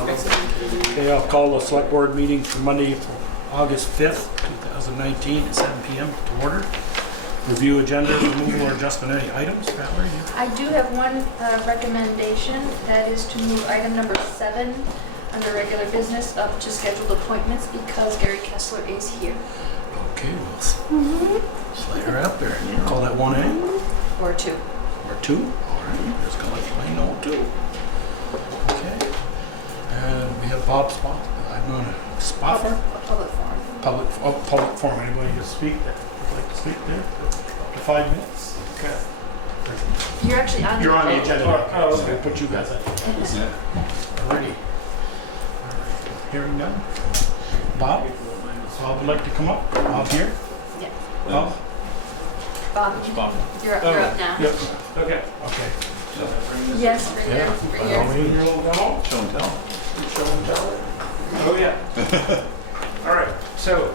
Okay, I'll call the select board meeting for Monday, August 5th, 2019 at 7 p.m. to order. Review agenda, removal or adjustment of any items. Valerie? I do have one recommendation, that is to move item number 7 under regular business up to scheduled appointments because Gary Kessler is here. Okay, we'll slide her out there. Call that 1A? Or 2. Or 2? All right, let's call it plain old 2. Okay. And we have Bob Spot. I'm on a spot for Public forum. public forum. Anybody to speak there? Would like to speak there? Up to 5 minutes. Okay. You're actually on You're on the agenda. agenda. Oh, So okay. we'll put you guys in. Yeah. Alrighty. Hearing none. Bob? Bob would like to come up. Bob here? Yeah. Bob? Bob, you're up now. Yep. Okay. Okay. Yes, right Yeah. here. Right here. Show and tell. Show and tell. Oh, yeah. All right, so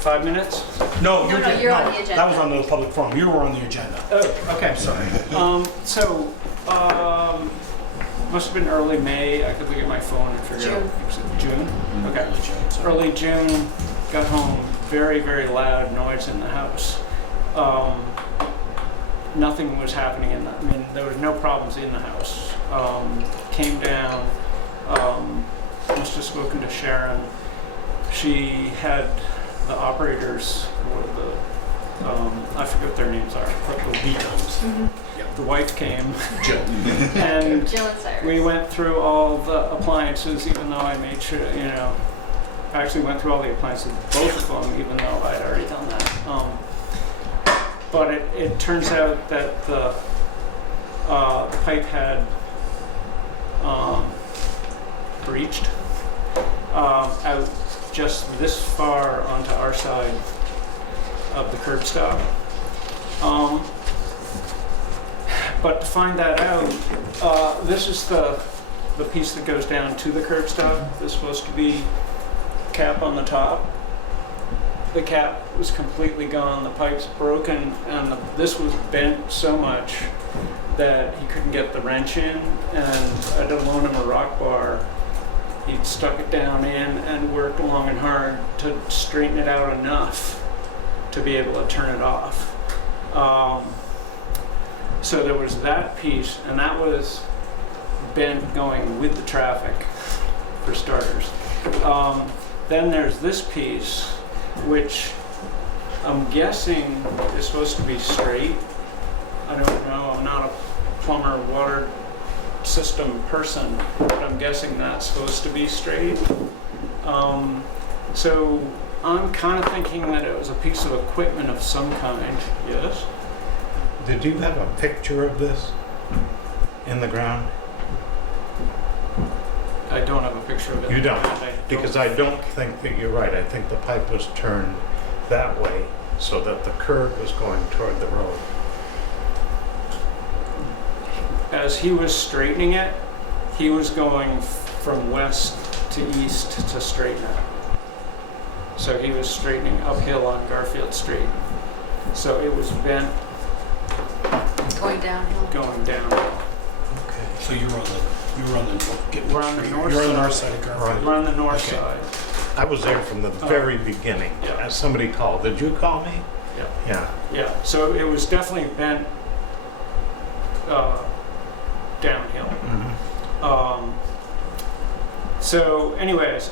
5 minutes? No, No, you're on the agenda. That was on the public forum. You were on the agenda. Oh, okay. I'm sorry. Must have been early May. I could look at my phone and figure out. June? Okay. Early June, got home, very, very loud noise in the house. Nothing was happening there was no problems in the house. Came down, must have spoken to Sharon. She had the operators, I forget what their names are. The beacons. The wife came, Jill. and Jill and Cyrus. we went through all the appliances, even though I made sure, I actually went through all the appliances, both of them, even though I'd already done that. But it turns out that the pipe had breached out just this far onto our side of the curb stop. But to find that out, this is the piece that goes down to the curb stop. There's supposed to be a cap on the top. The cap was completely gone, the pipe's broken, and this was bent so much that he couldn't get the wrench in, and I had to loan him a rock bar. He'd stuck it down in and worked long and hard to straighten it out enough to be able to turn it off. So there was that piece, and that was bent going with the traffic, for starters. Then there's this piece, which I'm guessing is supposed to be straight. I don't know, I'm not a plumber, water system person, but I'm guessing that's supposed to be straight. So I'm kind of thinking that it was a piece of equipment of some kind. Yes? Did you have a picture of this in the ground? I don't have a picture of it. You don't, because I don't think that you're right. I think the pipe was turned that way so that the curb was going toward the road. As he was straightening it, he was going from west to east to straighten it. So he was straightening uphill on Garfield Street. So it was bent Going downhill. going down. Okay. So you're on the We're on the north You're on the side. north side of Garfield. We're on the north Okay. side. I was there from the very beginning. Yeah. As somebody called. Did you call me? Yeah. Yeah. Yeah, so it was definitely bent downhill. So anyways,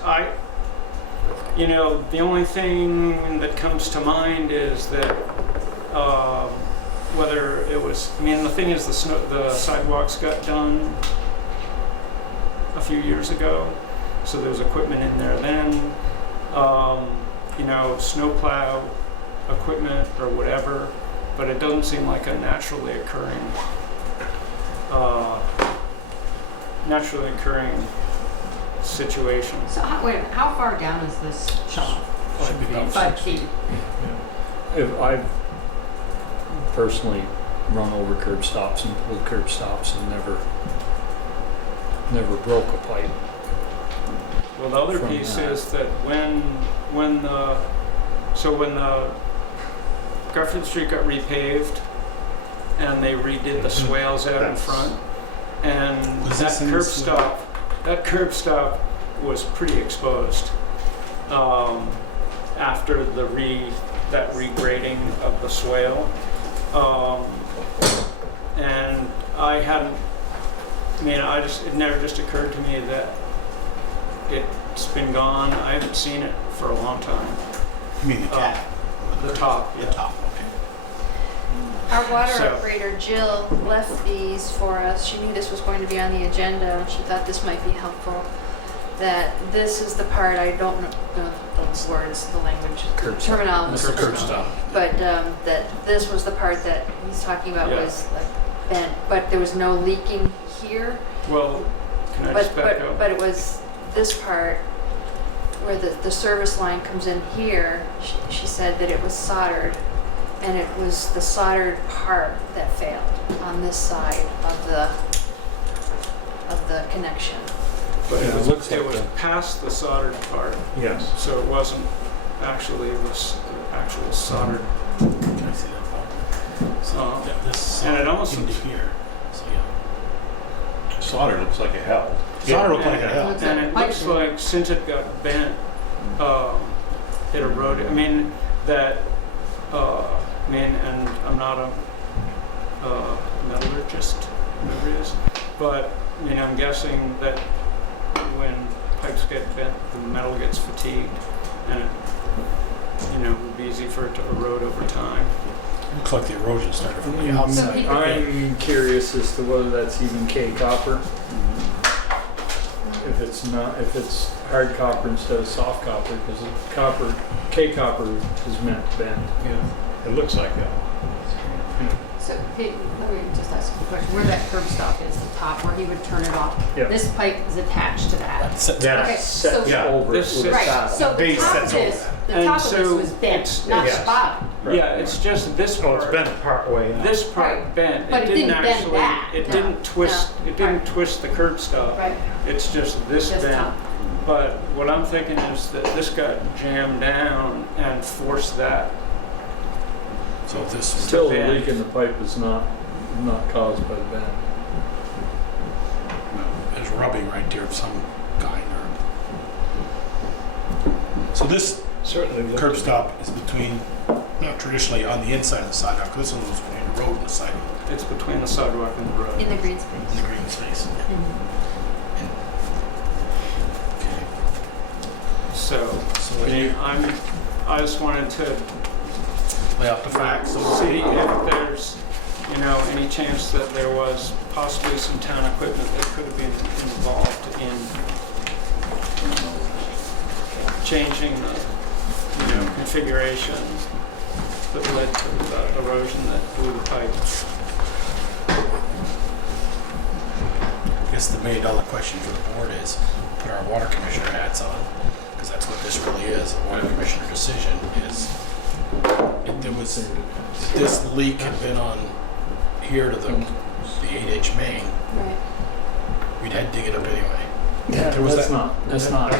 the only thing that comes to mind is that whether it was, the thing is the sidewalks got done a few years ago, so there was equipment in there then. Snowplow equipment or whatever, but it doesn't seem like a naturally occurring situation. So wait a minute, how far down is this shop? Should be about 5 feet. If I've personally run over curb stops and pulled curb stops and never broke a pipe. Well, the other From piece that. is that when the Garfield Street got repaved and they redid the swales out in That's- front, and Was that this in curb this- stop that curb stop was pretty exposed after that regrading of the swale. And it never just occurred to me that it's been gone. I haven't seen it for a long time. You mean the cap? The top, The yeah. top, okay. Our water So- operator, Jill, left these for us. She knew this was going to be on the agenda, and she thought this might be helpful. That this is the part, I don't know the words, the language, Curb stop. terminology. Curb stop. But that this was the part that he's talking about Yeah. was like bent, but there was no leaking here. Well, can I just back up? But it was this part where the service line comes in here. She said that it was soldered, and it was the soldered part that failed on this side of the connection. But Yeah, it it was, looks like it was that. past the soldered part, Yes. so it wasn't actually the actual soldered. Can I see that phone? So, yeah, this And it almost into looks- here. So, yeah. Solder looks like it held. Solder looked like it And- held. Looks And like it pipe looks did. like since it got bent, it eroded. I mean, and I'm not a metallurgist, whatever it is, but I'm guessing that when pipes get bent, the metal gets fatigued, and it would be easy for it to erode over time. Looks like the erosion started from the Mm, outside. people- I'm curious as to whether that's even K copper. If it's hard copper instead of soft copper, because K copper is meant bent. Yeah, it looks like that. So, hey, let me just ask you a question. Where that curb stop is, the top where he would turn it off, Yep. this pipe is attached to that. That's it. Yeah. Okay, so, Yeah. Over This it with a sits- right, saddle. so the Base top of sits over this, that. the And top of this so was bent, it's- not the yes. bottom. Right. Yeah, it's just this Oh, part. it's bent part way up. This part Right. bent. But it didn't bend actually. that. It No. didn't twist. No. It didn't Right. twist the curb stop. Right, It's just this just bent. top. But what I'm thinking is that this got jammed down and forced that. So this was Still, the bend. leak in the pipe is not caused by the bend. there's rubbing right there of some kind. So this Certainly looks. curb stop is between, not traditionally on the inside of the sidewalk, 'cause this one was between the road and the sidewalk, It's between the sidewalk and the road. In the green in space. the green space. Okay. So, So I just wanted to lay out the facts. So see if there's, any chance that there was possibly some town equipment that could have been involved in changing the, configuration that led to the erosion that blew the pipe. I guess the $1 million question for the board is, put our water commissioner hats on, because that's what this really is. A water commissioner decision is, if there was, if this leak had been on here to the 8-inch main, Right. we'd had to dig it up anyway. Yeah, There was that's that- not That's not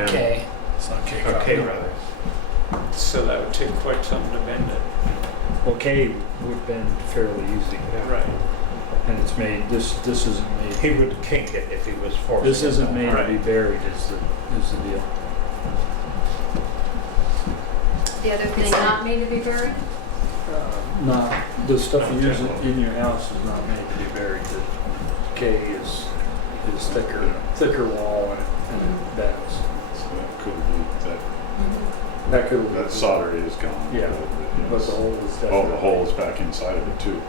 in. okay. It's not K Okay, copper. rather. So that would take quite something to bend it. Well, K would bend fairly easy, Right. and it's made. This isn't made. He would kink it if he was forced. This isn't made to Right. be buried. Is the deal? The other It's thing, not made to be buried? Not the stuff you Not use generally. in your house is not made to be buried. The K is thicker wall and it bends. So that could be, That could that solder is gone. Yeah, but the hole is definitely. Oh, the hole is back inside of it too.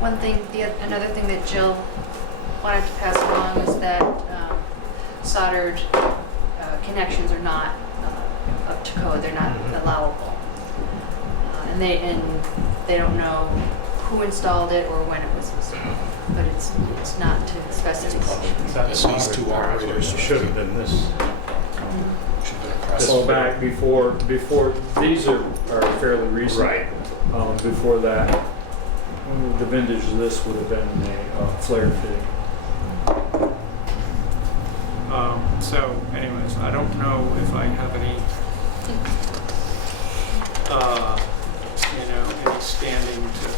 one thing, another thing that Jill wanted to pass along is that soldered connections are not up to code. They're not allowable, and they don't know who installed it or when it was installed. But it's not to specifications. That At least two solder operators. should have been this. Should have been a process. So back before these are fairly recent. Right. Before that, the vintage of this would have been a flare fitting. So anyways, I don't know if I have any, any standing to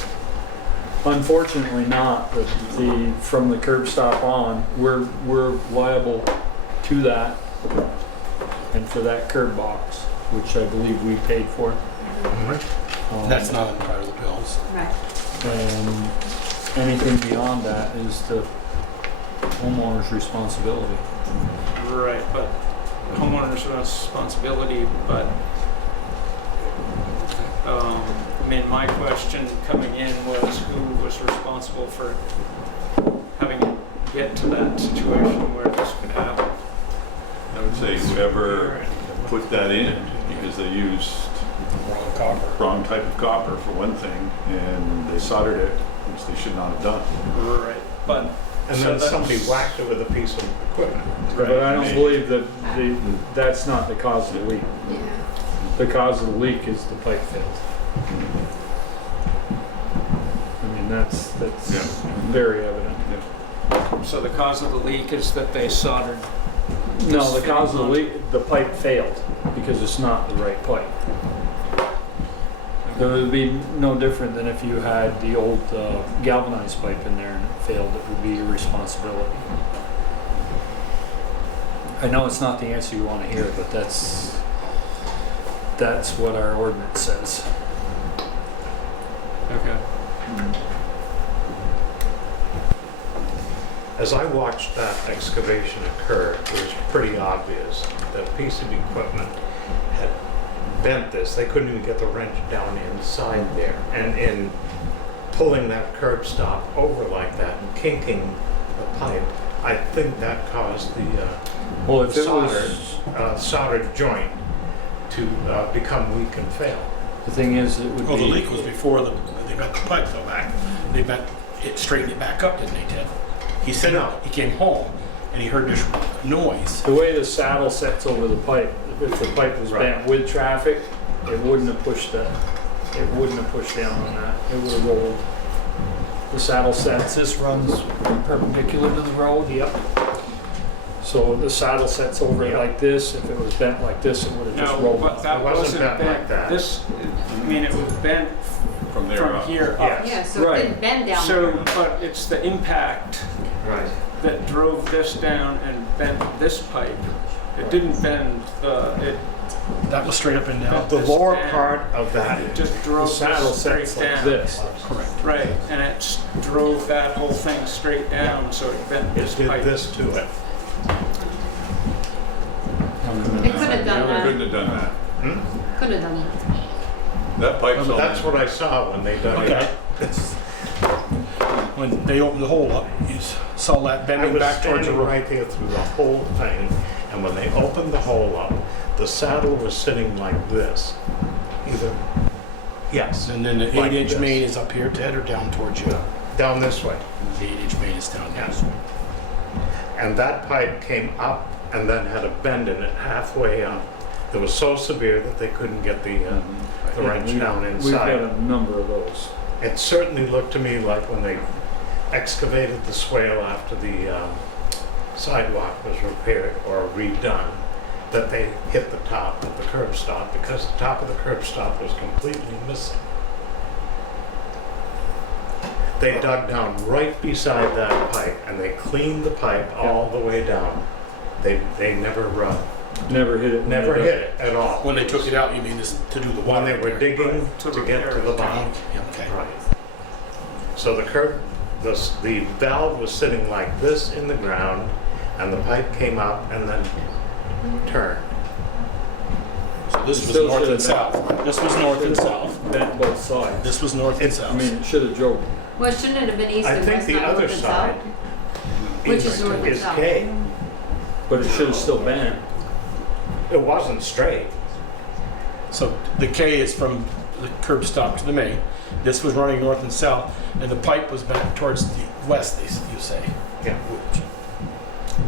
Unfortunately not. From the curb stop on, we're liable to that and for that curb box, which I believe we paid for. That's not in part of the bills. Right. And anything beyond that is the homeowner's responsibility. Right, but homeowner's responsibility, but, I mean, my question coming in was who was responsible for having it get to that situation where this could happen? I would say whoever put that in, because they used Wrong copper. wrong type of copper for one thing, and they soldered it, which they should not have done. Right, but. And so then that's- somebody whacked it with a piece of equipment. But I don't believe that that's not the cause of the leak. Yeah. The cause of the leak is the pipe failed. I mean, that's Yeah. very evident. So the cause of the leak is that they soldered. No, the cause of the leak, the pipe failed because it's not the right pipe. It would be no different than if you had the old galvanized pipe in there and it failed. It would be your responsibility. I know it's not the answer you want to hear, but that's what our ordinance says. Okay. As I watched that excavation occur, it was pretty obvious that a piece of equipment had bent this. They couldn't even get the wrench down inside there. And in pulling that curb stop over like that and kinking the pipe, I think that caused the Well, if it was, soldered joint to become weak and fail. the thing is, it would Well, the be. leak was before they bent the pipe though back. They bent it, straightened it back up, didn't they, Ted? He said No. he came home and he heard this noise. The way the saddle sets over the pipe, if the pipe was Right. bent with traffic, it wouldn't have pushed that. It wouldn't have pushed down on that. It would have rolled. The saddle sets, this runs perpendicular to the road. Yep. So the saddle sets over it Yep. like this. If it was bent like this, it would have just No, rolled but off. that It wasn't wasn't bent like bent. that. This, I mean, it was bent From there from up. here Yes. up. Yeah, so it Right. didn't bend down. So, but it's the impact Right. that drove this down and bent this pipe. It didn't bend it That was straight up and down. The This lower down. part of that, It just The drove saddle this straight sets like down. this. Correct. Right, and it drove that whole thing straight down, so it bent this it did pipe. this to it. It could have done Couldn't that. have done that. Hmm? Could have done that. That pipe's all That's in. what I saw when they dug it Okay. up. When they opened the hole up, you saw that I bending was back towards the standing road. right there through the whole thing, and when they opened the hole up, the saddle was sitting like this. Either, yes, And then the Like 8-inch this. main is up here, Ted, or down towards you? down this way. The 8-inch main is down Yes. this way. And that pipe came up and then had a bend in it halfway up. It was so severe that they couldn't get the wrench down We've got inside. a number of those. It certainly looked to me like when they excavated the swale after the sidewalk was repaired or redone, that they hit the top of the curb stop because the top of the curb stop was completely missing. They dug down right beside that pipe and they cleaned the pipe all the way down. They never Never hit it. never hit it at all. When they took it out, you mean this to do the When water they were repair? digging To to get to repair the it. bottom. Yeah, okay. Right. So the valve was sitting like this in the ground, and the pipe came up and then turned. So this was Still north and should've south. This was north and south. Bent both sides. This was north and It's- south. I mean, it should have drove. Well, shouldn't it have been east I and think west, the not north other and side south? Which is north and is south. K. But it should have still bent. It wasn't straight. So the K is from the curb stop to the main. This was running north and south, and the pipe was back towards the west, you say. Yeah.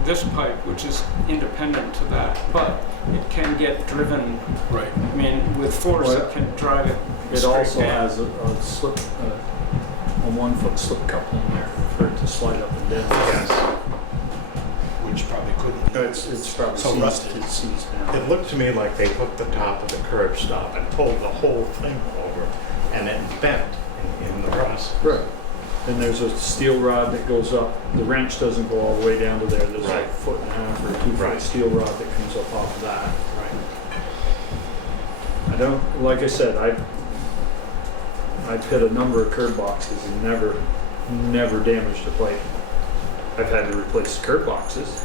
This pipe, which is independent to that, but it can get driven, Right. I mean, with force, Well, it can drive it It straight also down. has a slip, a 1-foot slip couple in there for it to slide up and down. Yes. Which probably couldn't. It's probably So seized, rusted. it's seized down. It looked to me like they took the top of the curb stop and pulled the whole thing over, and it bent in the process. Right. and there's a steel rod that goes up. The wrench doesn't go all the way down to there. There's like Right. a 1.5 or 2 foot Right. steel rod that comes up off of that. Right. I don't, like I said, I've hit a number of curb boxes and never damaged a pipe. I've had to replace curb boxes.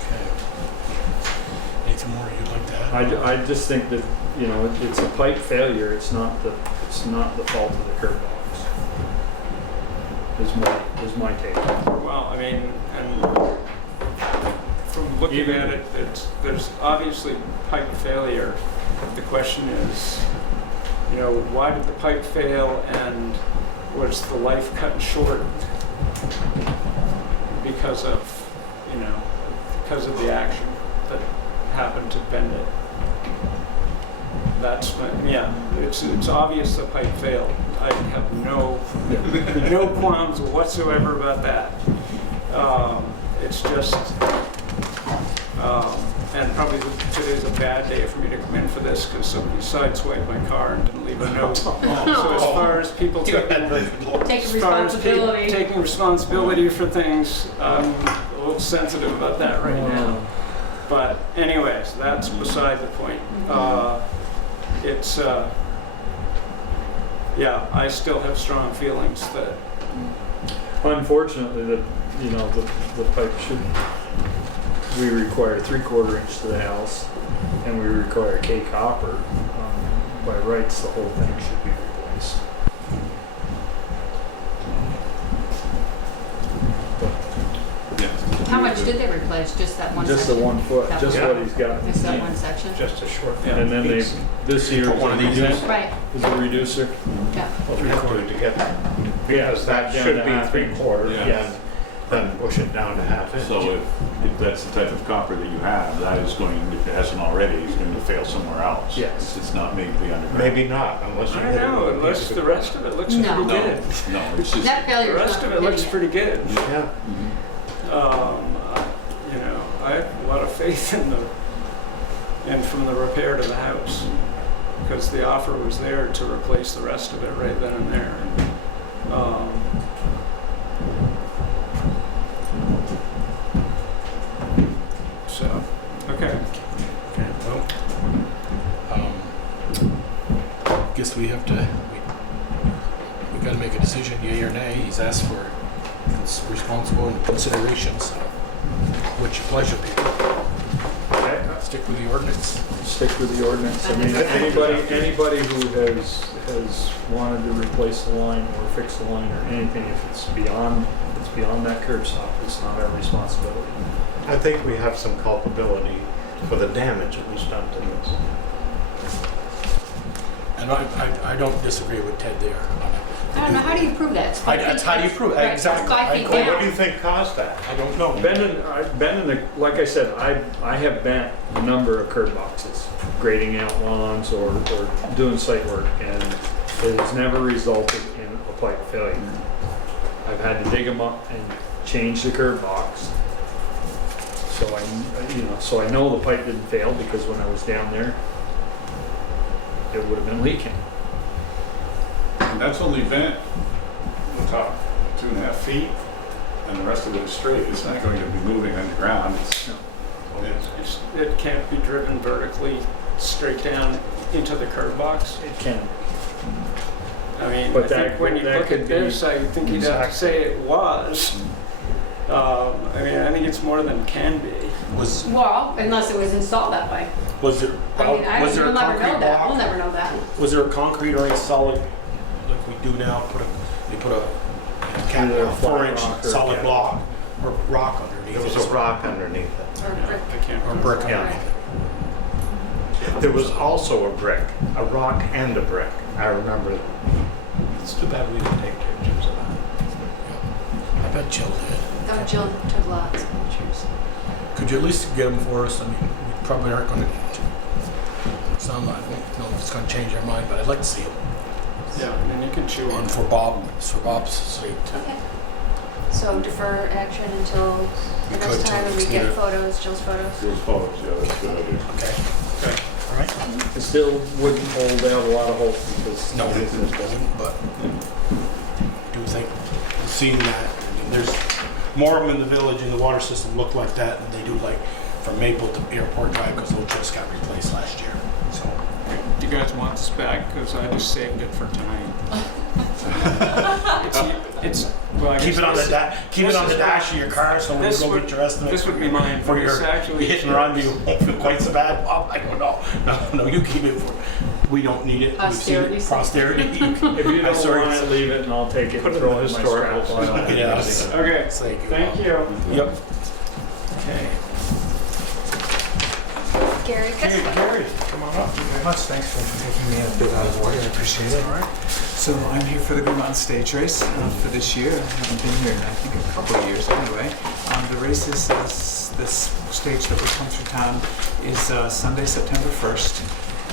Okay. Anything more you'd like to add? I just think that, you know, it's a pipe failure. It's not the fault of the curb box. Is my take. Well, I mean, and from looking at it, there's obviously pipe failure. The question is, you know, why did the pipe fail and was the life cut short because of, you know, because of the action that happened to bend it? That's yeah, it's obvious the pipe failed. I have no qualms whatsoever about that. It's just, and probably today's a bad day for me to come in for this because somebody sideswiped my car and didn't leave a note. So as far as people Taking as far as responsibility. taking responsibility for things, I'm a little sensitive about that right now. But anyways, that's beside the point. It's, yeah, I still have strong feelings that, Unfortunately, the pipe should. We require 3/4 inch to the house, and we require K copper. By rights, the whole thing should be replaced. Yeah. How much did they replace? Just that one Just the section? 1 foot, That just one? what he's got. Just that one section? Just a short And then they, piece. this year Put one of these in. Right, is a reducer. yeah. Well, we have to get that. Because that down should to be half inch. 3/4, Yeah. and then push it down to half inch. So if that's the type of copper that you have, that is going, if it hasn't already, it's going to fail somewhere else. Yes. It's not made to be underground. Maybe not, unless you I hit don't it know, with a unless piece the rest of it looks No. pretty No, good. no, it's just. That The failure is rest not of it looks hitting pretty good. Yeah. Mhm. You know, I have a lot of faith in from the repair to the house, because the offer was there to replace the rest of it right then and there. So, okay. Okay, well, guess we have to, we gotta make a decision, yea or nay. He's asked for responsible consideration, so what's your pleasure, people? Stick with the ordinance. Stick with the ordinance. I mean, anybody who has wanted to replace the line or fix the line or anything, if it's beyond that curb stop, it's not our responsibility. I think we have some culpability for the damage that was done to this. And I don't disagree with Ted there. I don't know, how do you prove that? It's 5 That's feet- how you prove it, right, it's exactly. 5 I feet agree. What down. do you think caused that? I don't know. Like I said, I have bent a number of curb boxes, grading out lawns or doing site work, and it has never resulted in a pipe failure. I've had to dig them up and change the curb box. So I know the pipe didn't fail because when I was down there, it would have been leaking. And that's only vent, the top 2.5 feet, and the rest of it is straight. It's not going to be moving underground. It can't be driven vertically straight down into the curb box. It can. I mean, But I that- think when you that look could at be- this, I think you'd have to say it was. I mean, I think it's more than can be. Was Well, unless it was installed that way. there I mean, was there we'll a never concrete know that. We'll block? never know that. Was there a concrete or a solid, like we do now? They put a Either a flat 4-inch rock or- solid yeah. block or rock underneath There it. was a rock underneath it. Or brick. I can't Or remember. brick Yeah. underneath it. There was also a brick, a rock and a brick. I remember. It's too bad we didn't take pictures of that. I bet Jill did. Thought Jill took lots of pictures. Could you at least get them for us? I mean, we probably aren't going to sound like, I don't know if it's going to change our mind, but I'd like to see them. Yeah, and then you can chew on And it. for Bob's sake. Okay. So defer action until the We next could, time too. and we Just get need a- photos, Jill's photos. Those photos, yeah, that's a good idea. Okay. All right? It still wouldn't hold out a lot of hope because. No, it won't, but I do think, seeing that, I mean, there's more of them in the village and the water system look like that than they do like from Maple to Airport Drive because those just got replaced last year. So, Do you guys want this back? Because I just saved it for tonight. Well, I keep guess it on the this- keep it on the dash of your car so when you this go would- get your estimate. This would be mine. for your It's actually hitting around, you won't feel quite so bad. Bob, I don't know. No, you keep it for. We don't need it. We've seen it. Posterity. Posterity. If you I'm don't sorry. want it, leave it and I'll take it Put and it throw in it the in my historical scrap pile. Yeah. Okay, It's like, thank you. Yep. Okay. Gary, Hey, Gary, come on up. Very much. Thanks for taking me a bit out of the way. I appreciate it. All right. So I'm here for the Green Mountain Stage Race for this year. I haven't been here in I think a couple of years anyway. The race is this stage that will come through town is Sunday, September 1st,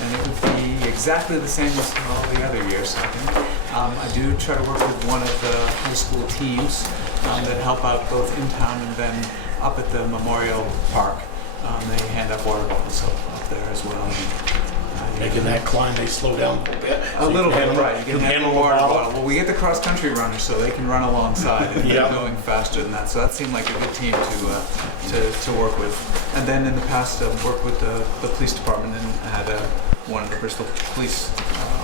and it would be exactly the same as all the other years. I think. I do try to work with one of the high school teams that help out both in town and then up at the Memorial Park. They hand out water bottles up there as well. Making that climb, they slow down a little bit. A little bit, right. You can can handle a water bottle. Well, we get the cross-country runners, so they can run alongside and Yeah. they're going faster than that. So that seemed like a good team to work with. And then in the past, I've worked with the police department and had one of the Bristol police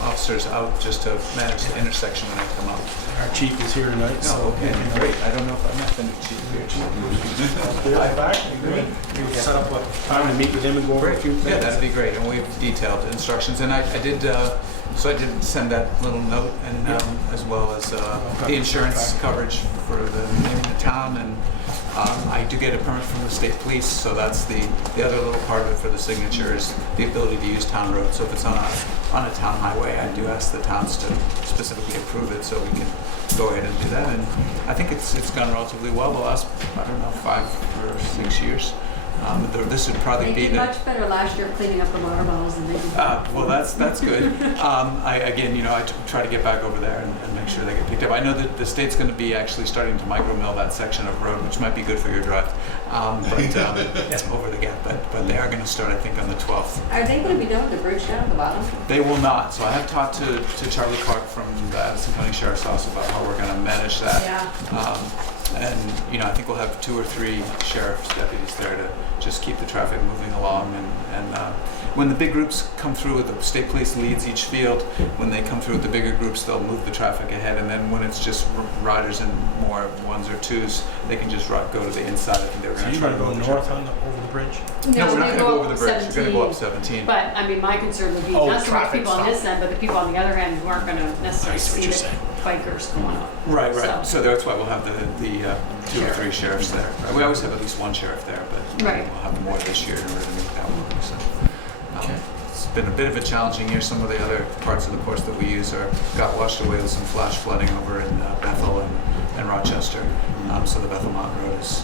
officers out just to manage the intersection when I come up. Our chief is here tonight. Oh, okay, great. I don't know if I met the new chief here. Hi, back. Good. We'll set up a time to meet with him and go over a few things. Yeah, that'd be great. And we've detailed instructions. And I did send that little note and as well as the insurance coverage for the name of the town. And I do get a permit from the state police, so that's the other little part of it for the signature is the ability to use town roads. So if it's on a town highway, I do ask the towns to specifically approve it so we can go ahead and do that. And I think it's gone relatively well the last, 5 or 6 years. This would probably They be did the... much better last year cleaning up the water bottles than they did. well, that's good. I try to get back over there and make sure they get picked up. I know that the state's going to be actually starting to micromill that section of road, which might be good for your drive, over the gap. But they are going to start, I think, on the 12th. Are they going to be done with the bridge down at the bottom? They will not. So I have talked to Charlie Clark from the Addison County Sheriff's Office about how we're going to manage that. Yeah. And I think we'll have 2 or 3 sheriff's deputies there to just keep the traffic moving along. And when the big groups come through, the state police leads each field. When they come through with the bigger groups, they'll move the traffic ahead. And then when it's just riders and more 1s or 2s, they can just go to the inside. I think they're So going to you try want to to go move the north traffic. over the bridge? No, we're not they going to go over the bridge. We're going to go up 17. But, I mean, my concern would be Oh, not so much traffic people on this stop. end, but the people on the other end who aren't going to I necessarily see what see you're the saying. bikers going up. Right. So- So that's why we'll have the 2 or 3 sheriffs there. We always have at least 1 sheriff there, but Right. we'll have more this year in order to make that work. So, Okay. it's been a bit of a challenging year. Some of the other parts of the course that we use got washed away with some flash flooding over in Bethel and Rochester. So the Bethel Mountain Road is,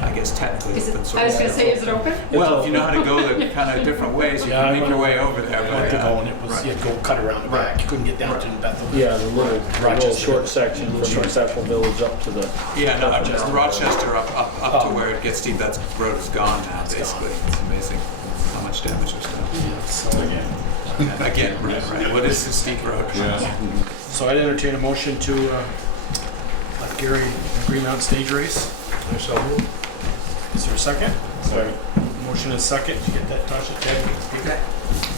I guess, technically Is it, open. I was going to say, is it open? Well, if you know how to go the kind of different ways, you Yeah, can I make your way over there. I went to But, go and it was, right. you had to go cut around the back. You couldn't get down to Bethel. Yeah, the little Rochester. short section from Central Village up to the. Yeah, no, up to just Mount Rochester up Oh. to where it gets steep. That road is gone now, It's basically. gone. It's amazing how much damage was done. Yeah, so, Again, right. What is the steep road? Yeah. so I'd entertain a motion to let Gary Green Mountain Stage Race. Is there a second? Sorry. Motion is second. Did you get that, Tasha? Ted?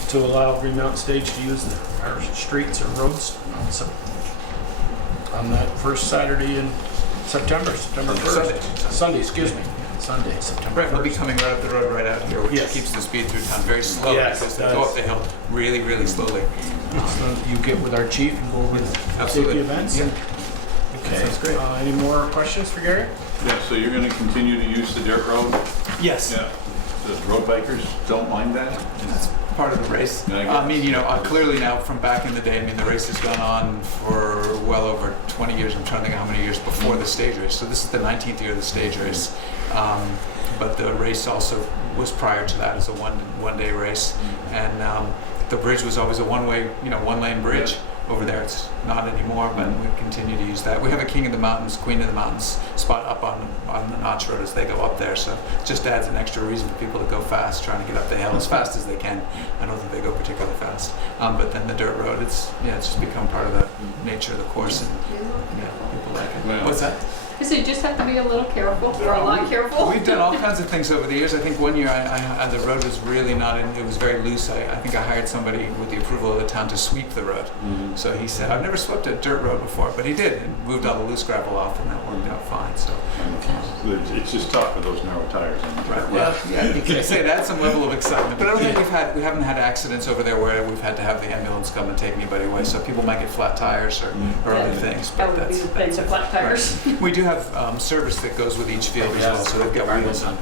To allow Green Mountain Stage to use our streets or roads on that first Saturday in September 1st. Sunday, excuse me. Sunday, September 1st. Right, we'll be coming right up the road right out here, which Yes. keeps the speed through town very slow Yes, because it they go does. up the hill really, really slowly. So you get with our chief and go over the Absolutely. safety events? Yeah. Okay. Sounds great. Any more questions for Gary? Yeah, so you're gonna continue to use the dirt road? Yes. Yeah. The road bikers don't mind that? That's part of the race. Yeah, I guess. I mean, clearly now from back in the day, the race has gone on for well over 20 years. I'm trying to think of how many years before the stage race. So this is the 19th year of the stage race. But the race also was prior to that as a one-day race. And the bridge was always a one-way, one-lane bridge. over there it's not anymore, but we continue to use that. We have a King of the Mountains, Queen of the Mountains spot up on the Notch Road as they go up there, so it just adds an extra reason for people to go fast, trying to get up the hill as fast as they can. I don't think they go particularly fast, but then the dirt road, it's just become part of the nature of the course, and people like it. Well, What's that? So you just have to be a little careful, or a lot careful. We've done all kinds of things over the years. I think one year the road was really not in, it was very loose. I think I hired somebody with the approval of the town to sweep the road. So he said, I've never swept a dirt road before, but he did, and moved all the loose gravel off, and that worked out fine. So, It's just tough with those narrow tires. right. Well, you can say that some level of excitement, but I don't think we haven't had accidents over there where we've had to have the ambulance come and take anybody away. So people might get flat tires or other things. That But would be the thing, the flat tires. right. We do have service that goes with each field as well, so they've got wheels on.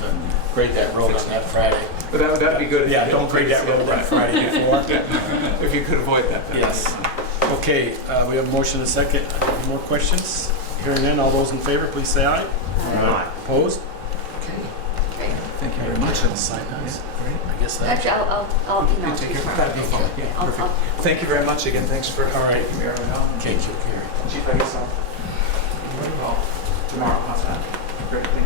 Grade that road on that Friday. But that'd be good. Yeah, don't grade that road that Friday before. If you could avoid that. that'd be Yes. fine. Okay, we have a motion and a second. Any more questions? Hearing none, all those in favor, please say aye. Aye. Opposed? Okay. Great. Thank you very much. I'll sign those. Yeah, great. I guess that. Actually, I'll email You it to take you care. tomorrow. That'd be fine. Yeah, I'll- perfect. Thank you very much again. Thanks for All right. taking me early on. Okay, Gary. Chief, I guess I'll very well tomorrow. How's that? Great thing.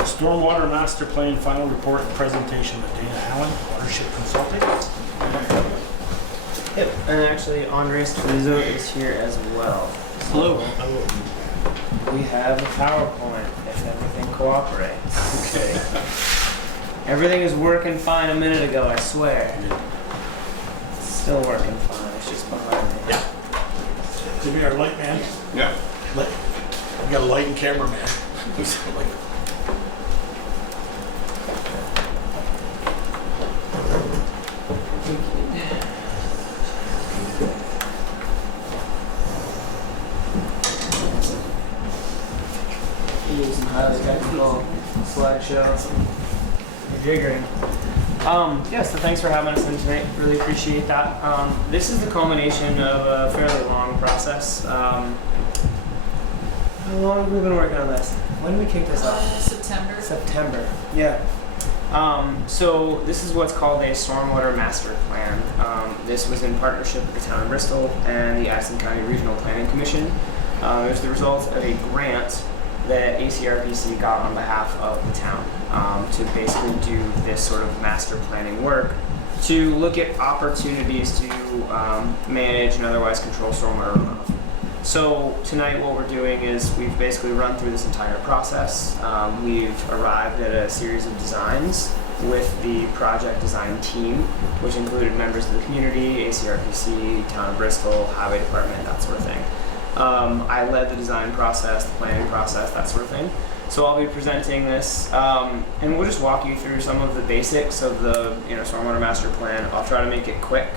Stormwater Master Plan Final Report and Presentation with Dana Allen, Watershed Consulting. Yep, and actually Andres Trizzo is here as well. Hello. We have a PowerPoint if everything cooperates. Okay. Everything is working fine a minute ago, I swear. It's still working fine, it's just behind me. Yeah. To be our light man. Yeah. We got a light and camera man. Use some highly technical slideshows. Jiggering. So thanks for having us in tonight. Really appreciate that. This is the culmination of a fairly long process. How long have we been working on this? When did we kick this off? September. September. Yeah. So this is what's called a stormwater master plan. This was in partnership with the town of Bristol and the Addison County Regional Planning Commission. It was the result of a grant that ACRPC got on behalf of the town to basically do this sort of master planning work to look at opportunities to manage and otherwise control stormwater runoff. So tonight what we're doing is we've basically run through this entire process. We've arrived at a series of designs with the project design team, which included members of the community, ACRPC, Town of Bristol, Highway Department, that sort of thing. I led the design process, the planning process, that sort of thing. So I'll be presenting this, and we'll just walk you through some of the basics of the stormwater master plan. I'll try to make it quick.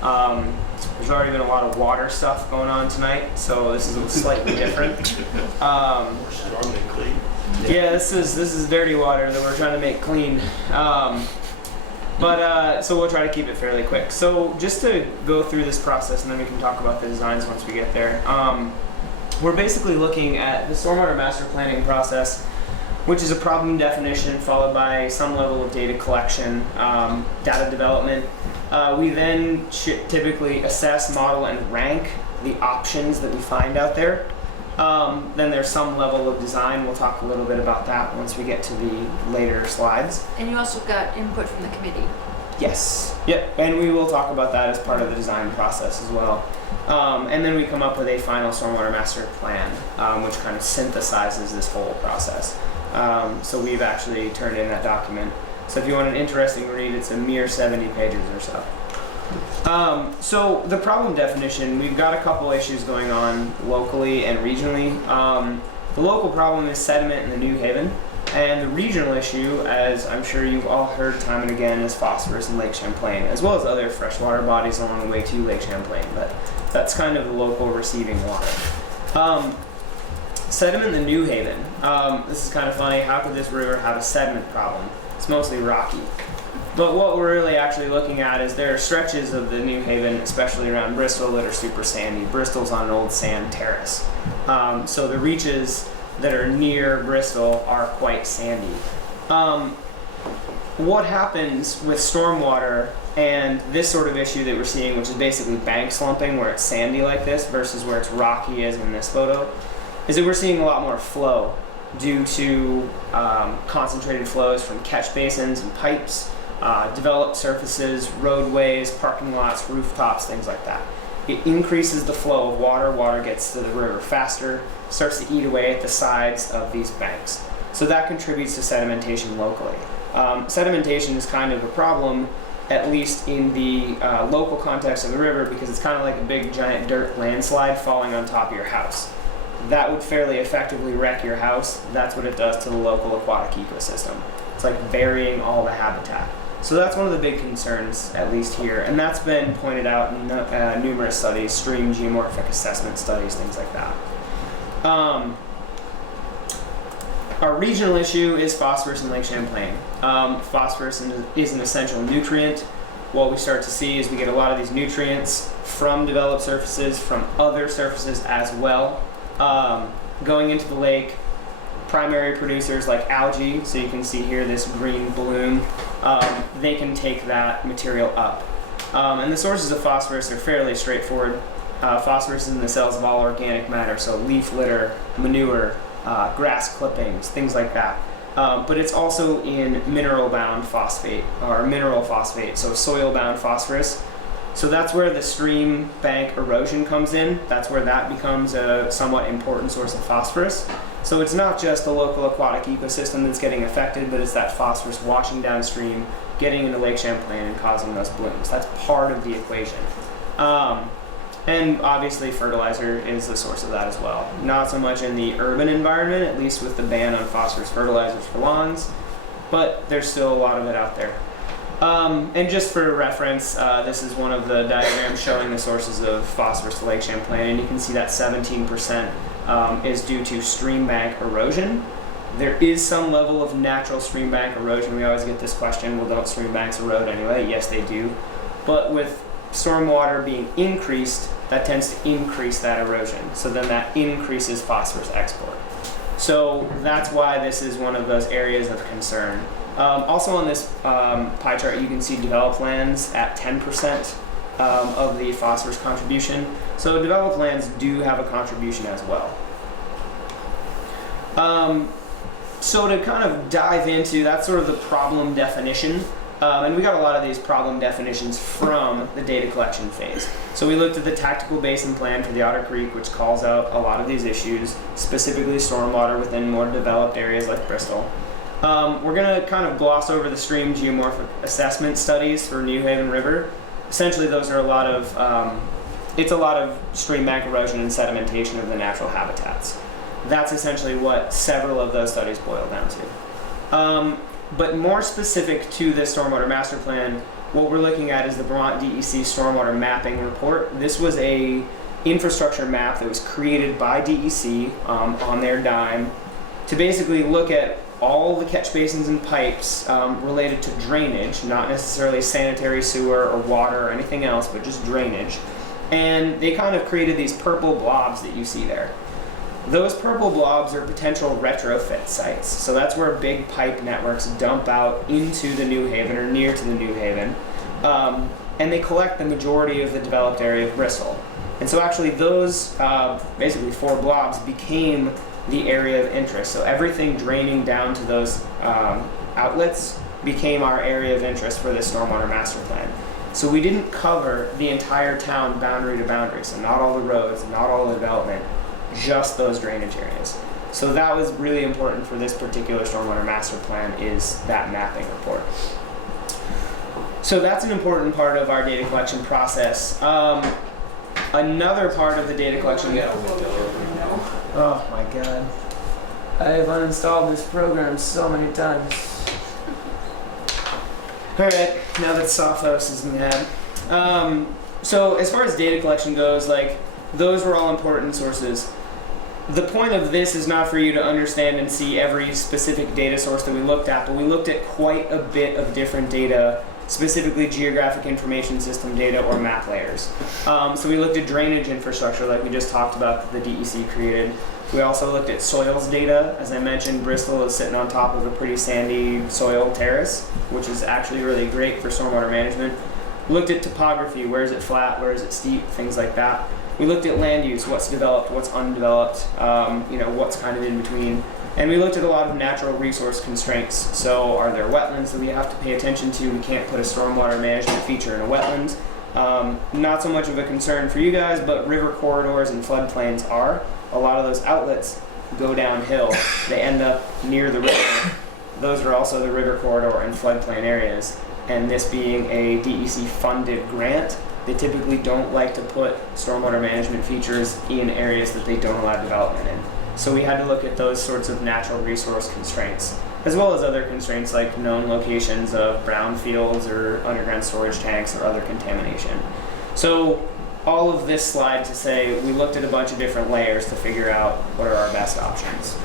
There's already been a lot of water stuff going on tonight, so this is slightly different. Yeah, this is dirty water that we're trying to make clean. So we'll try to keep it fairly quick. So just to go through this process, and then we can talk about the designs once we get there. We're basically looking at the stormwater master planning process, which is a problem definition followed by some level of data collection, data development. We then typically assess, model, and rank the options that we find out there. Then there's some level of design. We'll talk a little bit about that once we get to the later slides. And you also got input from the committee. Yes. Yep. And we will talk about that as part of the design process as well. And then we come up with a final stormwater master plan, which kind of synthesizes this whole process. So we've actually turned in that document. So if you want an interesting read, it's a mere 70 pages or so. So the problem definition, we've got a couple issues going on locally and regionally. The local problem is sediment in the New Haven, and the regional issue, as I'm sure you've all heard time and again, is phosphorus in Lake Champlain, as well as other freshwater bodies along the way to Lake Champlain, but that's kind of the local receiving water. Sediment in the New Haven. This is kind of funny. How could this river have a sediment problem? It's mostly rocky. But what we're really actually looking at is there are stretches of the New Haven, especially around Bristol, that are super sandy. Bristol's on an old sand terrace. So the reaches that are near Bristol are quite sandy. what happens with stormwater and this sort of issue that we're seeing, which is basically bank slumping, where it's sandy like this versus where it's rocky as in this photo, is that we're seeing a lot more flow due to concentrated flows from catch basins and pipes, developed surfaces, roadways, parking lots, rooftops, things like that. It increases the flow of water. Water gets to the river faster, starts to eat away at the sides of these banks. So that contributes to sedimentation locally. Sedimentation is kind of a problem, at least in the local context of the river, because it's kind of like a big giant dirt landslide falling on top of your house. That would fairly effectively wreck your house. That's what it does to the local aquatic ecosystem. It's like burying all the habitat. So that's one of the big concerns, at least here, and that's been pointed out in numerous studies, stream geomorphic assessment studies, things like that. Our regional issue is phosphorus in Lake Champlain. Phosphorus is an essential nutrient. What we start to see is we get a lot of these nutrients from developed surfaces, from other surfaces as well, going into the lake. Primary producers like algae, so you can see here this green bloom, they can take that material up. And the sources of phosphorus are fairly straightforward. Phosphorus is in the cells of all organic matter, so leaf litter, manure, grass clippings, things like that. But it's also in mineral-bound phosphate, or mineral phosphate, so soil-bound phosphorus. So that's where the stream bank erosion comes in. That's where that becomes a somewhat important source of phosphorus. So it's not just the local aquatic ecosystem that's getting affected, but it's that phosphorus washing downstream, getting into Lake Champlain and causing those blooms. That's part of the equation. And obviously fertilizer is the source of that as well. Not so much in the urban environment, at least with the ban on phosphorus fertilizers for lawns, but there's still a lot of it out there. And just for reference, this is one of the diagrams showing the sources of phosphorus to Lake Champlain, and you can see that 17% is due to stream bank erosion. There is some level of natural stream bank erosion. We always get this question, well, don't stream banks erode anyway? Yes, they do. But with stormwater being increased, that tends to increase that erosion. So then that increases phosphorus export. So that's why this is one of those areas of concern. Also on this pie chart, you can see developed lands at 10% of the phosphorus contribution. So developed lands do have a contribution as well. So to kind of dive into, that's sort of the problem definition. And we got a lot of these problem definitions from the data collection phase. So we looked at the tactical basin plan for the Otter Creek, which calls out a lot of these issues, specifically stormwater within more developed areas like Bristol. We're going to kind of gloss over the stream geomorphic assessment studies for New Haven River. Essentially, those are a lot of stream bank erosion and sedimentation of the natural habitats. That's essentially what several of those studies boil down to. But more specific to this stormwater master plan, what we're looking at is the Vermont DEC stormwater mapping report. This was a infrastructure map that was created by DEC on their dime to basically look at all the catch basins and pipes related to drainage, not necessarily sanitary sewer or water or anything else, but just drainage. And they kind of created these purple blobs that you see there. Those purple blobs are potential retrofit sites. So that's where big pipe networks dump out into the New Haven or near to the New Haven. And they collect the majority of the developed area of Bristol. And so actually those basically 4 blobs became the area of interest. So everything draining down to those outlets became our area of interest for this stormwater master plan. So we didn't cover the entire town boundary to boundary. So not all the roads, not all the development, just those drainage areas. So that was really important for this particular stormwater master plan, is that mapping report. So that's an important part of our data collection process. Another part of the data collection. Oh my god. I have uninstalled this program so many times. Alright, now that Sophos is mad. So as far as data collection goes, like, those were all important sources. The point of this is not for you to understand and see every specific data source that we looked at, but we looked at quite a bit of different data, specifically geographic information system data or map layers. So we looked at drainage infrastructure like we just talked about that the DEC created. We also looked at soils data. As I mentioned, Bristol is sitting on top of a pretty sandy soil terrace, which is actually really great for stormwater management. Looked at topography, where is it flat, where is it steep, things like that. We looked at land use, what's developed, what's undeveloped, what's kind of in between. And we looked at a lot of natural resource constraints. So are there wetlands that we have to pay attention to? We can't put a stormwater management feature in a wetland. Not so much of a concern for you guys, but river corridors and floodplains are. A lot of those outlets go downhill. They end up near the river. Those are also the river corridor and floodplain areas. And this being a DEC funded grant, they typically don't like to put stormwater management features in areas that they don't allow development in. So we had to look at those sorts of natural resource constraints, as well as other constraints like known locations of brownfields or underground storage tanks or other contamination. So all of this slide to say we looked at a bunch of different layers to figure out what are our best options.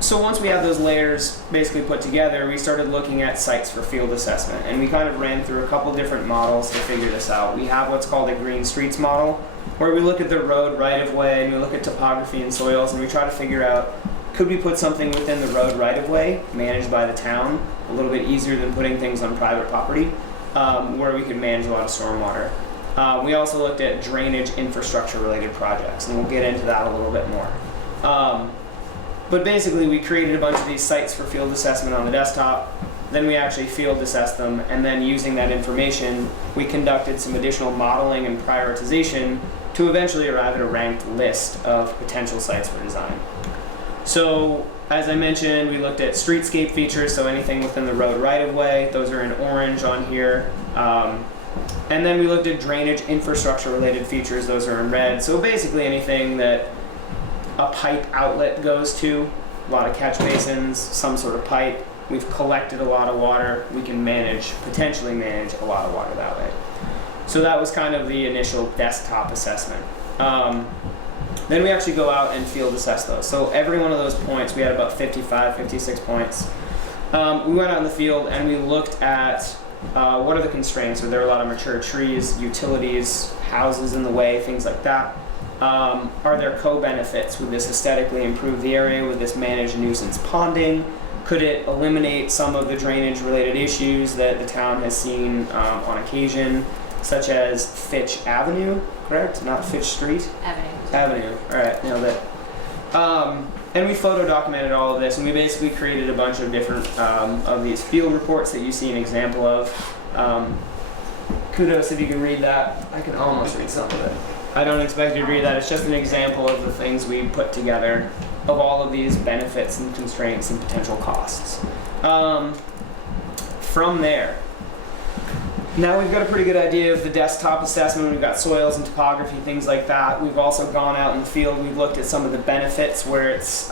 So once we have those layers basically put together, we started looking at sites for field assessment, and we kind of ran through a couple different models to figure this out. We have what's called a green streets model, where we look at the road right-of-way and we look at topography and soils, and we try to figure out, could we put something within the road right-of-way managed by the town, a little bit easier than putting things on private property, where we could manage a lot of stormwater. We also looked at drainage infrastructure related projects, and we'll get into that a little bit more. But basically we created a bunch of these sites for field assessment on the desktop, then we actually field assessed them, and then using that information, we conducted some additional modeling and prioritization to eventually arrive at a ranked list of potential sites for design. So, as I mentioned, we looked at streetscape features, so anything within the road right-of-way, those are in orange on here. And then we looked at drainage infrastructure related features, those are in red. So basically anything that a pipe outlet goes to, a lot of catch basins, some sort of pipe. We've collected a lot of water. We can potentially manage a lot of water that way. So that was kind of the initial desktop assessment. Then we actually go out and field assess those. So every one of those points, we had about 55, 56 points. We went out in the field and we looked at what are the constraints. Are there a lot of mature trees, utilities, houses in the way, things like that? Are there co-benefits? Would this aesthetically improve the area? Would this manage nuisance ponding? Could it eliminate some of the drainage related issues that the town has seen on occasion, such as Fitch Avenue, correct? Not Fitch Street? Avenue, all right, nailed it. And we photo documented all of this, and we basically created a bunch of different of these field reports that you see an example of. Kudos if you can read that. I can almost read some of it. I don't expect you to read that. It's just an example of the things we put together of all of these benefits and constraints and potential costs. From there, now we've got a pretty good idea of the desktop assessment. We've got soils and topography, things like that. We've also gone out in the field. We've looked at some of the benefits where it's,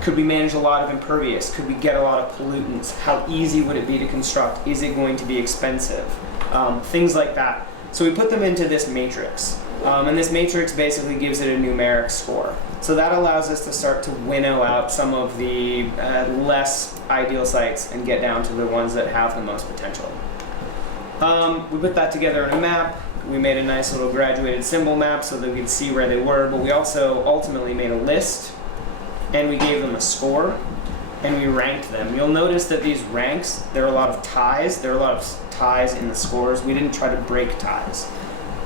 could we manage a lot of impervious? Could we get a lot of pollutants? How easy would it be to construct? Is it going to be expensive? Things like that. So we put them into this matrix. And this matrix basically gives it a numeric score. So that allows us to start to winnow out some of the less ideal sites and get down to the ones that have the most potential. We put that together in a map. We made a nice little graduated symbol map so that we could see where they were, but we also ultimately made a list and we gave them a score and we ranked them. You'll notice that these ranks, there are a lot of ties. There are a lot of ties in the scores. We didn't try to break ties.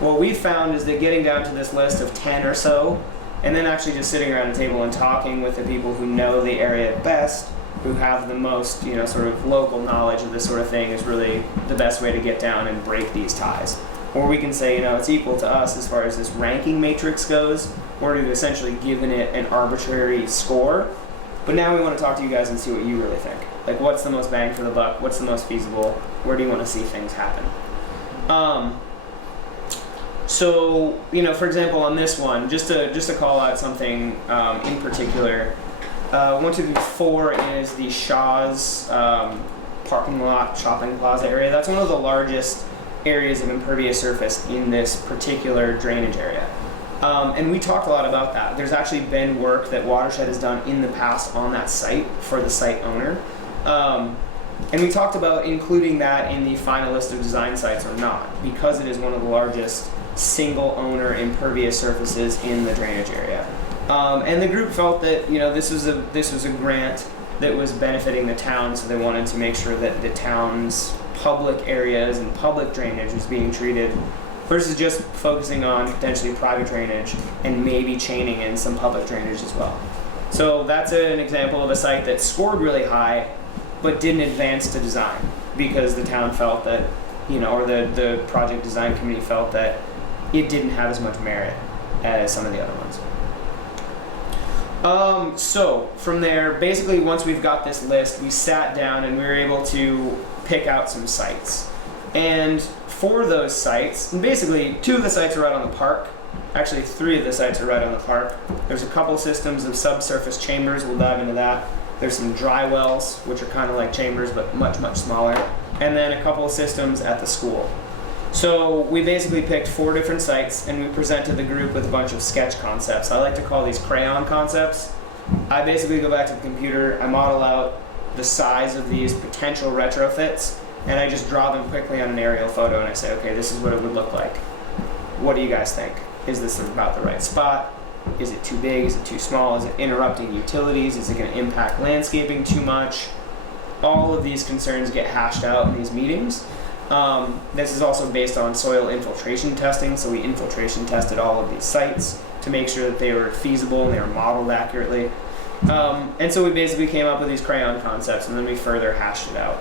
What we found is that getting down to this list of 10 or so, and then actually just sitting around a table and talking with the people who know the area best, who have the most, sort of local knowledge of this sort of thing, is really the best way to get down and break these ties. Or we can say, it's equal to us as far as this ranking matrix goes, or we've essentially given it an arbitrary score. But now we want to talk to you guys and see what you really think. Like, what's the most bang for the buck? What's the most feasible? Where do you want to see things happen? So, for example, on this one, just to call out something in particular, 1, 2, 3, 4 is the Shaw's parking lot shopping plaza area. That's one of the largest areas of impervious surface in this particular drainage area. And we talked a lot about that. There's actually been work that Watershed has done in the past on that site for the site owner. And we talked about including that in the final list of design sites or not, because it is one of the largest single owner impervious surfaces in the drainage area. And the group felt that, you know, this was a grant that was benefiting the town, so they wanted to make sure that the town's public areas and public drainage was being treated versus just focusing on potentially private drainage and maybe chaining in some public drainage as well. So that's an example of a site that scored really high but didn't advance to design because the town felt that, you know, or the project design committee felt that it didn't have as much merit as some of the other ones. So from there, basically once we've got this list, we sat down and we were able to pick out some sites. And for those sites, and basically 2 of the sites are right on the park. Actually 3 of the sites are right on the park. There's a couple systems of subsurface chambers, we'll dive into that. There's some dry wells, which are kind of like chambers but much, much smaller. And then a couple of systems at the school. So we basically picked 4 different sites and we presented the group with a bunch of sketch concepts. I like to call these crayon concepts. I basically go back to the computer, I model out the size of these potential retrofits, and I just draw them quickly on an aerial photo and I say, okay, this is what it would look like. What do you guys think? Is this about the right spot? Is it too big? Is it too small? Is it interrupting utilities? Is it going to impact landscaping too much? All of these concerns get hashed out in these meetings. This is also based on soil infiltration testing, so we infiltration tested all of these sites to make sure that they were feasible and they were modeled accurately. And so we basically came up with these crayon concepts and then we further hashed it out.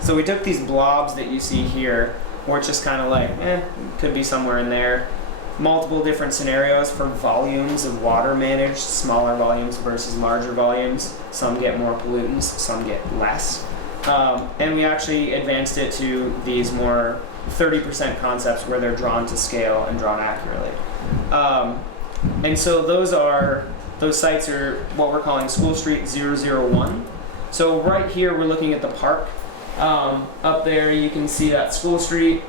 So we took these blobs that you see here, where it's just kind of like, could be somewhere in there. Multiple different scenarios for volumes of water managed, smaller volumes versus larger volumes. Some get more pollutants, some get less. And we actually advanced it to these more 30% concepts where they're drawn to scale and drawn accurately. And so those sites are what we're calling School Street 001. So right here we're looking at the park. Up there you can see that School Street.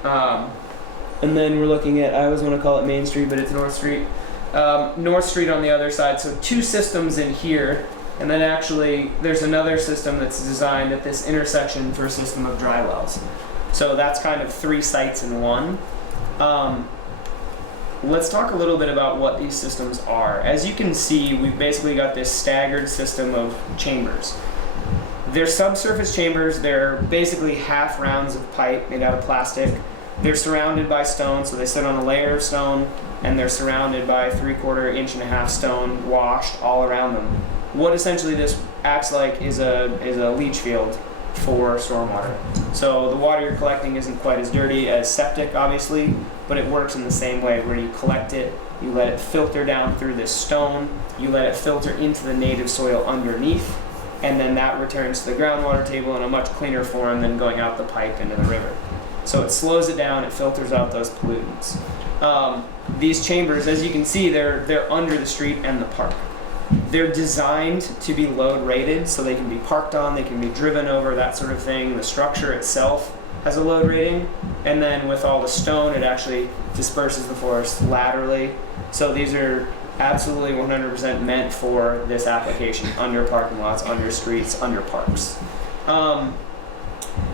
And then we're looking at, I always want to call it Main Street, but it's North Street. North Street on the other side. So 2 systems in here. And then actually, there's another system that's designed at this intersection for a system of dry wells. So that's kind of 3 sites in one. Let's talk a little bit about what these systems are. As you can see, we've basically got this staggered system of chambers. They're subsurface chambers. They're basically half rounds of pipe made out of plastic. They're surrounded by stone, so they sit on a layer of stone, and they're surrounded by 3/4 inch and a half stone washed all around them. What essentially this acts like is a leach field for stormwater. So the water you're collecting isn't quite as dirty as septic, obviously, but it works in the same way where you collect it, you let it filter down through this stone, you let it filter into the native soil underneath, and then that returns to the groundwater table in a much cleaner form than going out the pipe into the river. So it slows it down, it filters out those pollutants. These chambers, as you can see, they're under the street and the park. They're designed to be load rated, so they can be parked on, they can be driven over, that sort of thing. The structure itself has a load rating, and then with all the stone, it actually disperses the force laterally. So these are absolutely 100% meant for this application, under parking lots, under streets, under parks.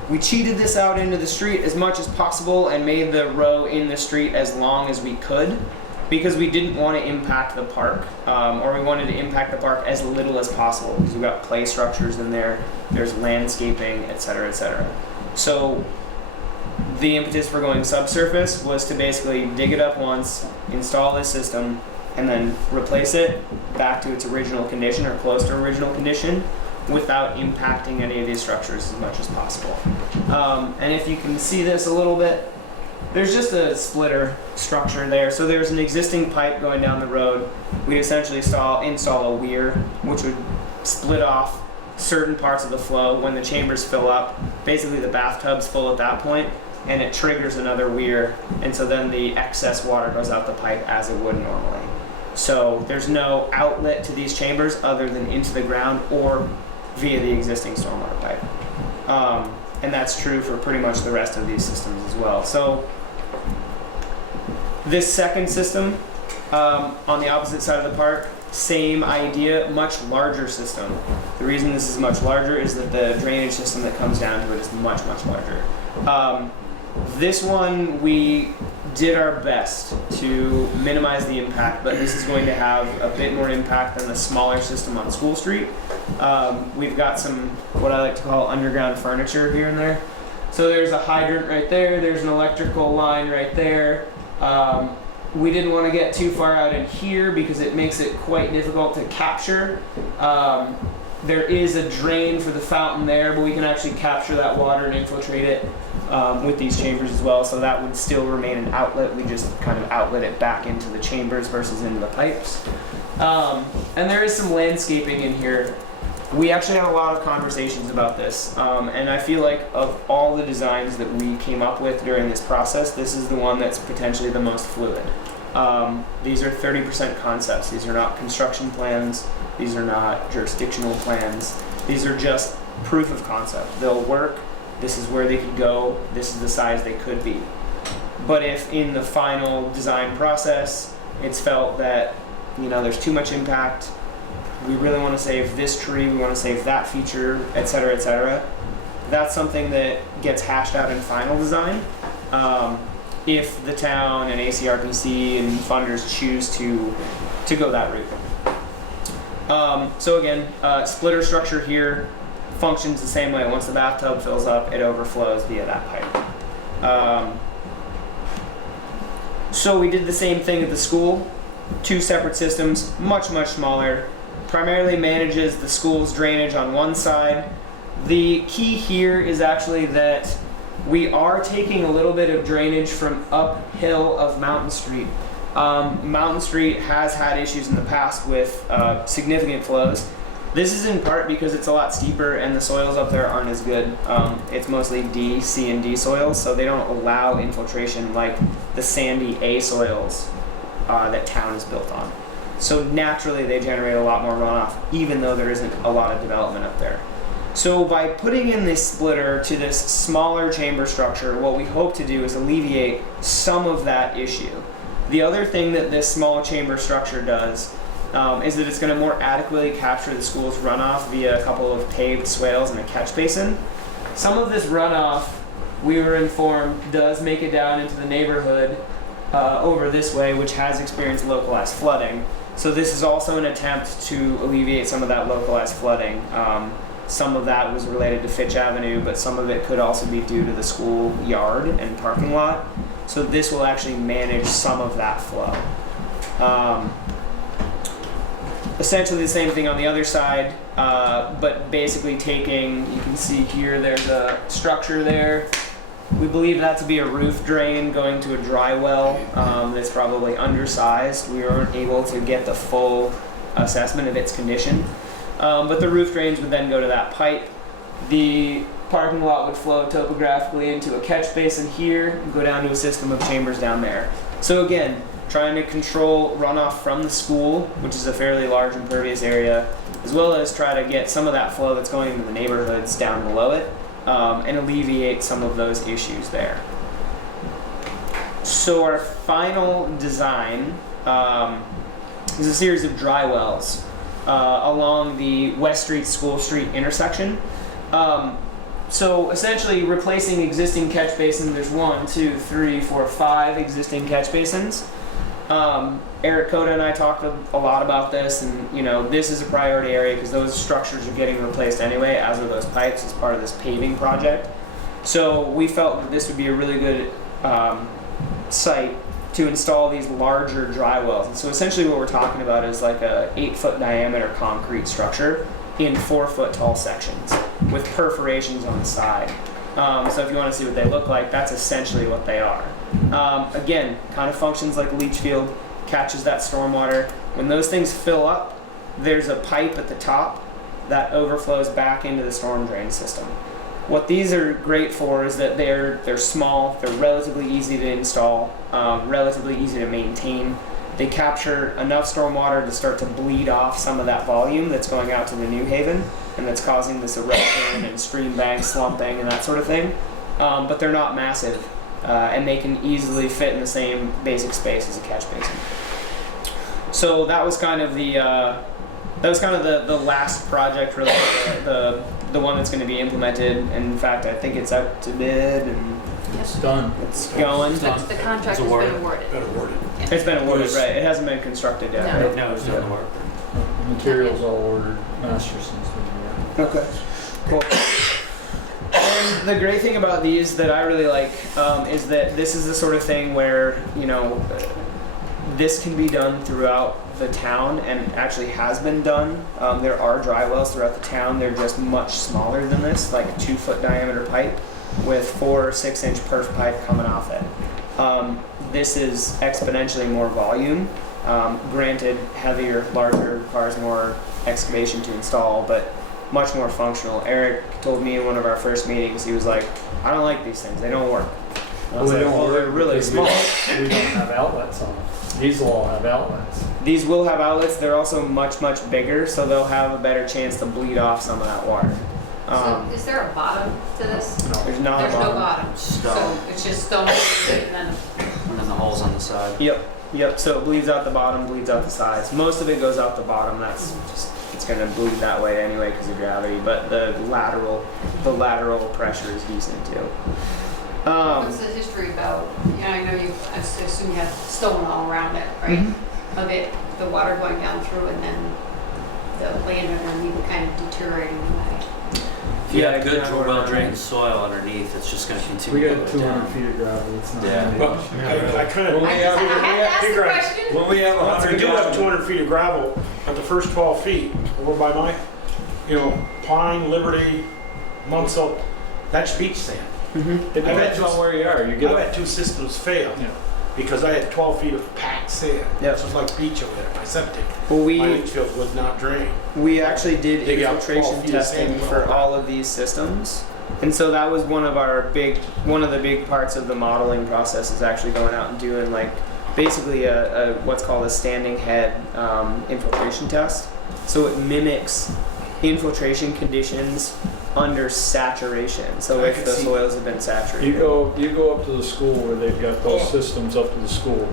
We cheated this out into the street as much as possible and made the row in the street as long as we could, because we didn't want to impact the park, or we wanted to impact the park as little as possible, because we've got play structures in there, there's landscaping, etc., etc. So the impetus for going subsurface was to basically dig it up once, install this system, and then replace it back to its original condition or close to original condition without impacting any of these structures as much as possible. And if you can see this a little bit, there's just a splitter structure there. So there's an existing pipe going down the road. We essentially install a weir, which would split off certain parts of the flow. When the chambers fill up, basically the bathtub's full at that point, and it triggers another weir, and so then the excess water goes out the pipe as it would normally. So there's no outlet to these chambers other than into the ground or via the existing stormwater pipe. And that's true for pretty much the rest of these systems as well. So this second system on the opposite side of the park, same idea, much larger system. The reason this is much larger is that the drainage system that comes down to it is much, much larger. This one we did our best to minimize the impact, but this is going to have a bit more impact than the smaller system on School Street. We've got some, what I like to call underground furniture here and there. So there's a hydrant right there, there's an electrical line right there. We didn't want to get too far out in here because it makes it quite difficult to capture. There is a drain for the fountain there, but we can actually capture that water and infiltrate it with these chambers as well, so that would still remain an outlet. We just kind of outlet it back into the chambers versus into the pipes. And there is some landscaping in here. We actually had a lot of conversations about this, and I feel like of all the designs that we came up with during this process, this is the one that's potentially the most fluid. These are 30% concepts. These are not construction plans. These are not jurisdictional plans. These are just proof of concept. They'll work. This is where they could go. This is the size they could be. But if in the final design process, it's felt that, you know, there's too much impact, we really want to save this tree, we want to save that feature, et cetera, that's something that gets hashed out in final design. If the town and ACRPC and funders choose to go that route. So again, splitter structure here functions the same way. Once the bathtub fills up, it overflows via that pipe. So we did the same thing at the school. 2 separate systems, much smaller. Primarily manages the school's drainage on one side. The key here is actually that we are taking a little bit of drainage from uphill of Mountain Street. Mountain Street has had issues in the past with significant flows. This is in part because it's a lot steeper and the soils up there aren't as good. It's mostly C and D soils, so they don't allow infiltration like the sandy A soils that town is built on. So naturally they generate a lot more runoff, even though there isn't a lot of development up there. So by putting in this splitter to this smaller chamber structure, what we hope to do is alleviate some of that issue. The other thing that this small chamber structure does is that it's going to more adequately capture the school's runoff via a couple of paved swales and a catch basin. Some of this runoff, we were informed, does make it down into the neighborhood over this way, which has experienced localized flooding. So this is also an attempt to alleviate some of that localized flooding. Some of that was related to Fitch Avenue, but some of it could also be due to the school yard and parking lot. So this will actually manage some of that flow. Essentially the same thing on the other side, but basically taking, you can see here there's a structure there. We believe that to be a roof drain going to a dry well that's probably undersized. We weren't able to get the full assessment of its condition. But the roof drains would then go to that pipe. The parking lot would flow topographically into a catch basin here and go down to a system of chambers down there. So again, trying to control runoff from the school, which is a fairly large impervious area, as well as try to get some of that flow that's going into the neighborhoods down below it, and alleviate some of those issues there. So our final design is a series of dry wells along the West Street School Street intersection. So essentially replacing existing catch basins. There's 1, 2, 3, 4, 5 existing catch basins. Eric Coda and I talked a lot about this, and you know, this is a priority area because those structures are getting replaced anyway, as are those pipes as part of this paving project. So we felt that this would be a really good site to install these larger dry wells. And so essentially what we're talking about is like a 8-foot diameter concrete structure in 4-foot tall sections with perforations on the side. So if you want to see what they look like, that's essentially what they are. Again, kind of functions like a leach field, catches that stormwater. When those things fill up, there's a pipe at the top that overflows back into the storm drain system. What these are great for is that they're small, they're relatively easy to install, relatively easy to maintain. They capture enough stormwater to start to bleed off some of that volume that's going out to the New Haven and that's causing this erosion and stream bank slumping and that sort of thing. But they're not massive, and they can easily fit in the same basic space as a catch basin. So that was kind of the last project, really, the one that's going to be implemented. And in fact, I think it's out to bid, and It's done. It's going. The contract has been awarded. Got awarded. It's been awarded, right? It hasn't been constructed yet. No. Right? No, it's doing the work. The material's all ordered. Masterson's been ordered. Okay. Cool. And the great thing about these that I really like is that this is the sort of thing where, you know, this can be done throughout the town and actually has been done. There are dry wells throughout the town. They're just much smaller than this, like a 2-foot diameter pipe with 4 or 6 inch perf pipe coming off it. This is exponentially more volume. Granted, heavier, larger, requires more excavation to install, but much more functional. Eric told me in one of our first meetings, he was like, I don't like these things, they don't work. I was like, well, they're really small. We don't have outlets on them. These will all have outlets. These will have outlets, they're also much, much bigger, so they'll have a better chance to bleed off some of that water. So is there a bottom to this? There's not There's a no bottom. bottom. So Stone, it's just stone and then and then the holes on the side. Yep, so it bleeds out the bottom, bleeds out the sides. Most of it goes out the bottom, that's just, it's gonna bleed that way anyway because of gravity, but the lateral pressure is decent too. what's the history about, you know, I know you, I assume you have stone all around it, right? Mm-hmm. Of it, the water going down through and then the land underneath kind of deteriorating away. If you Yeah, have good exactly. well drained soil underneath, it's just going to continue We to got go 200 down. feet of gravel. It's not. Yeah. gonna be- Well, I kind of, I had to ask the question. when we have, That's a we good do have question. 200 feet of gravel at the first 12 feet over by my, you know, Pine, Liberty, Munsell, that's beach sand. It depends on where you are. You get I've up. had 2 systems fail Yeah. because I had 12 feet of packed sand. Yep. It was like beach over there, my septic. Well, My we leach field would not drain. actually did Dig out 12 infiltration feet of sand testing and for all that. all of these systems. And so that was one of the big parts of the modeling process is actually going out and doing like basically a what's called a standing head infiltration test. So it mimics infiltration conditions under saturation. So I if could the see- soils have been saturated. You go up to the school where they've got those systems up to the school.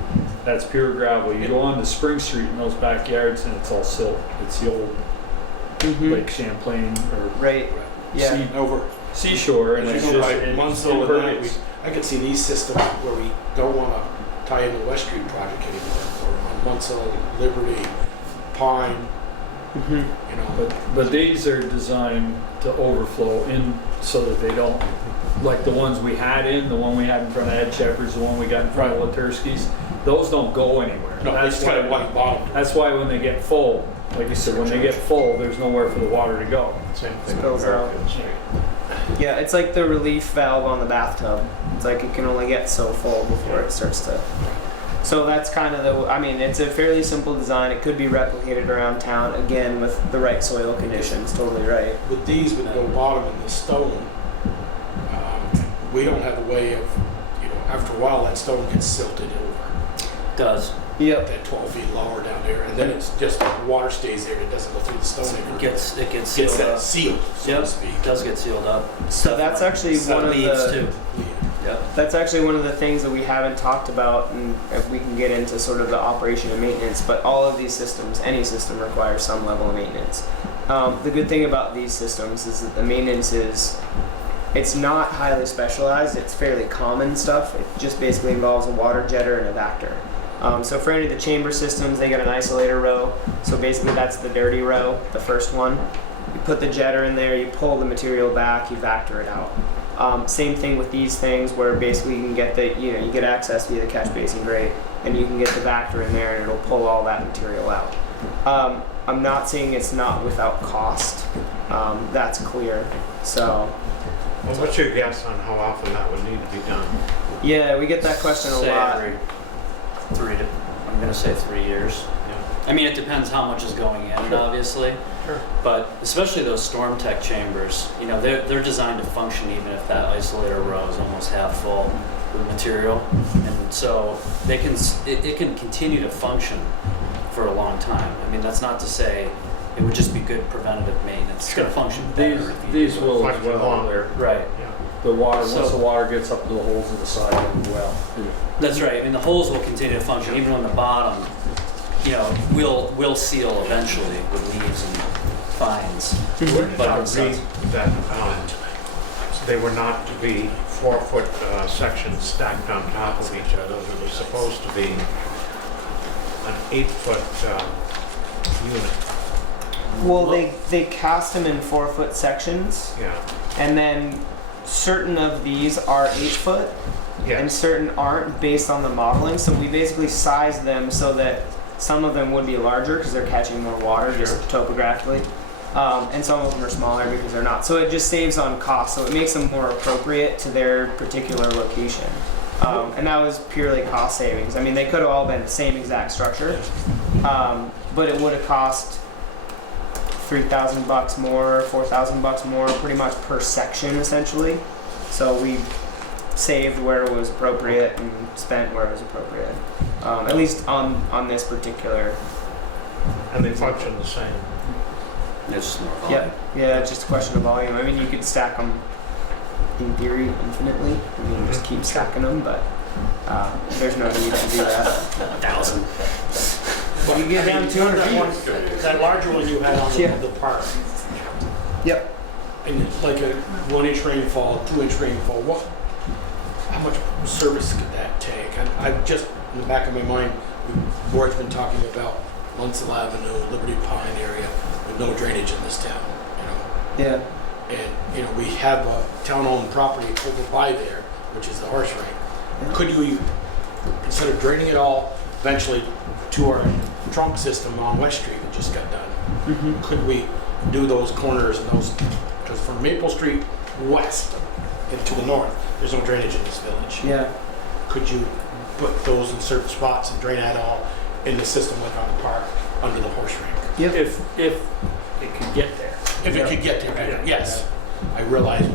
That's pure gravel. You go on to Spring Street in those backyards and it's all silt. It's the old Mhm. Lake Champlain or Right. Yeah. Over. seashore, and As it's you go just by Munsell and that, I could see these systems where we don't want to tie in the West Street project anymore, or on Munsell, Liberty, Pine, Mhm. you know. But these are designed to overflow in so that they don't, like the ones we had the one we had in front of Ed Shepherd's, the one we got in front of Latursky's, those don't go anywhere. No, it's kind of white bottom. That's why when they get full, like you said, when they get full, there's nowhere for the water to go. Same thing Spills with out. Americans. Yeah, it's like the relief valve on the bathtub. It's like it can only get so full before it starts to. So that's kind of the. I mean, it's a fairly simple design. It could be replicated around town again with the right soil conditions. Totally right. With these, with no bottom in the stone, we don't have a way of, you know, after a while that stone gets silted over. Does. Yep. That 12 feet lower down there, and then it's just water stays there. It doesn't go through the stone anymore. It gets Gets sealed that up. sealed, so Yep, to speak. it does get sealed up. So that's actually one of leaves the. too. Yep. That's actually one of the things that we haven't talked about, and if we can get into sort of the operation and maintenance. But all of these systems, any system requires some level of maintenance. The good thing about these systems is that the maintenance it's not highly specialized. It's fairly common stuff. It just basically involves a water jetter and a vector. So for any of the chamber systems, they got an isolator row. So basically that's the dirty row, the first one. You put the jetter in there, you pull the material back, you vector it out. Same thing with these things where basically you can get you get access via the catch basin grate and you can get the vector in there and it'll pull all that material out. I'm not saying it's not without cost. That's clear. So Well, what's your guess on how often that would need to be done? yeah, we get that question a Say lot. every I'm going to say 3 years. I mean, it depends how much is going in, obviously. Sure. But especially those storm tech chambers, you know, they're designed to function even if that isolator row is almost half full with material, and so it can continue to function for a long time. I mean, that's not to say it would just be good preventative maintenance. It's going to function better. if you These do it. will as Function well. longer. Right. The water, So- once the water gets up to the holes in the side of the well. That's right. I mean, the holes will continue to function even on the bottom. You know, we'll seal eventually with leaves and fines. Where did But I on read sides. that they were not to be 4-foot sections stacked on top of each other. It was supposed to be an 8-foot unit. Well, they cast them in 4-foot sections, Yeah, and then certain of these are 8-foot, yeah. and certain aren't based on the modeling. So we basically sized them so that some of them would be larger because they're catching more water just topographically, and some of them are smaller because they're not. So it just saves on cost. So it makes them more appropriate to their particular location. And that was purely cost savings. I mean, they could have all been the same exact structure, but it would have cost $3,000 more, $4,000 more, pretty much per section essentially. So we saved where it was appropriate and spent where it was appropriate. At least on this particular. And they function the same. It's just more volume. Yeah, it's just a question of volume. I mean, you could stack them in theory infinitely. I mean, just keep stacking them, but there's no need to do that. 1,000. Well, you get down 200 feet. That larger one you had on the park, Yep. and like a 1-inch rainfall, 2-inch rainfall, how much service could that take? I just, in the back of my mind, the board's been talking about Munsell Avenue, Liberty Pine area with no drainage in this town, Yeah. And, we have a town-owned property over by there, which is the horse ring. Yeah. Could you, instead of draining it all eventually to our trunk system on West Street that just got done, Mm-hmm. could we do those corners and those, because from Maple Street west and to the north, there's no drainage in this village. Yeah. Could you put those in certain spots and drain that all in the system like on the park under the horse rink? Yep. If it could get there. If it could get there, yes. I realize,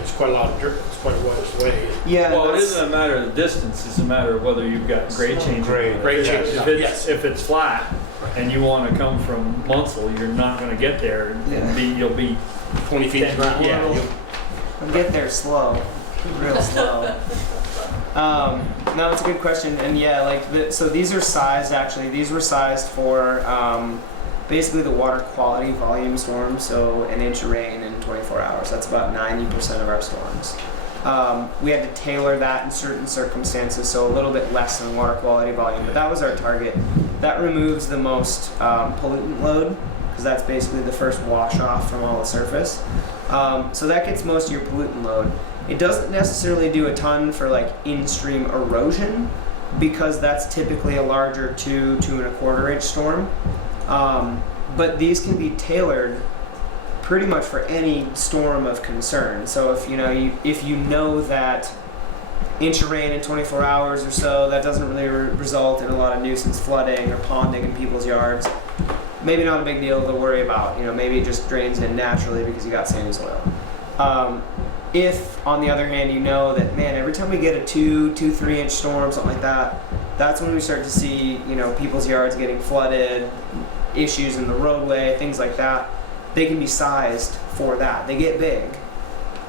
it's quite a lot of dirt, it's quite a ways away. Yeah. Well, it that's- isn't a matter of the distance, it's a matter of whether you've got grade change. Grade. Grade change, yes. If it's flat and you want to come from Munsell, you're not going to get there. Yeah. You'll be 20 feet ground. Yeah. I'll get there slow, real slow. No, it's a good question, and yeah, so these are sized actually. These were sized for basically the water quality volume storm. So an inch of rain in 24 hours. That's about 90% of our storms. We had to tailor that in certain circumstances, so a little bit less than water quality volume, but that was our target. That removes the most pollutant load, because that's basically the first wash off from all the surface. So that gets most of your pollutant load. It doesn't necessarily do a ton for like in-stream erosion, because that's typically a larger 2.25 inch storm. But these can be tailored pretty much for any storm of concern. So if you know that inch of rain in 24 hours or so, that doesn't really result in a lot of nuisance flooding or ponding in people's yards, maybe not a big deal to worry about. Maybe it just drains in naturally because you got sandy soil. If, on the other hand, you know that, man, every time we get a 3 inch storm, something like that, that's when we start to see, people's yards getting flooded, issues in the roadway, things like that. They can be sized for that. They get big.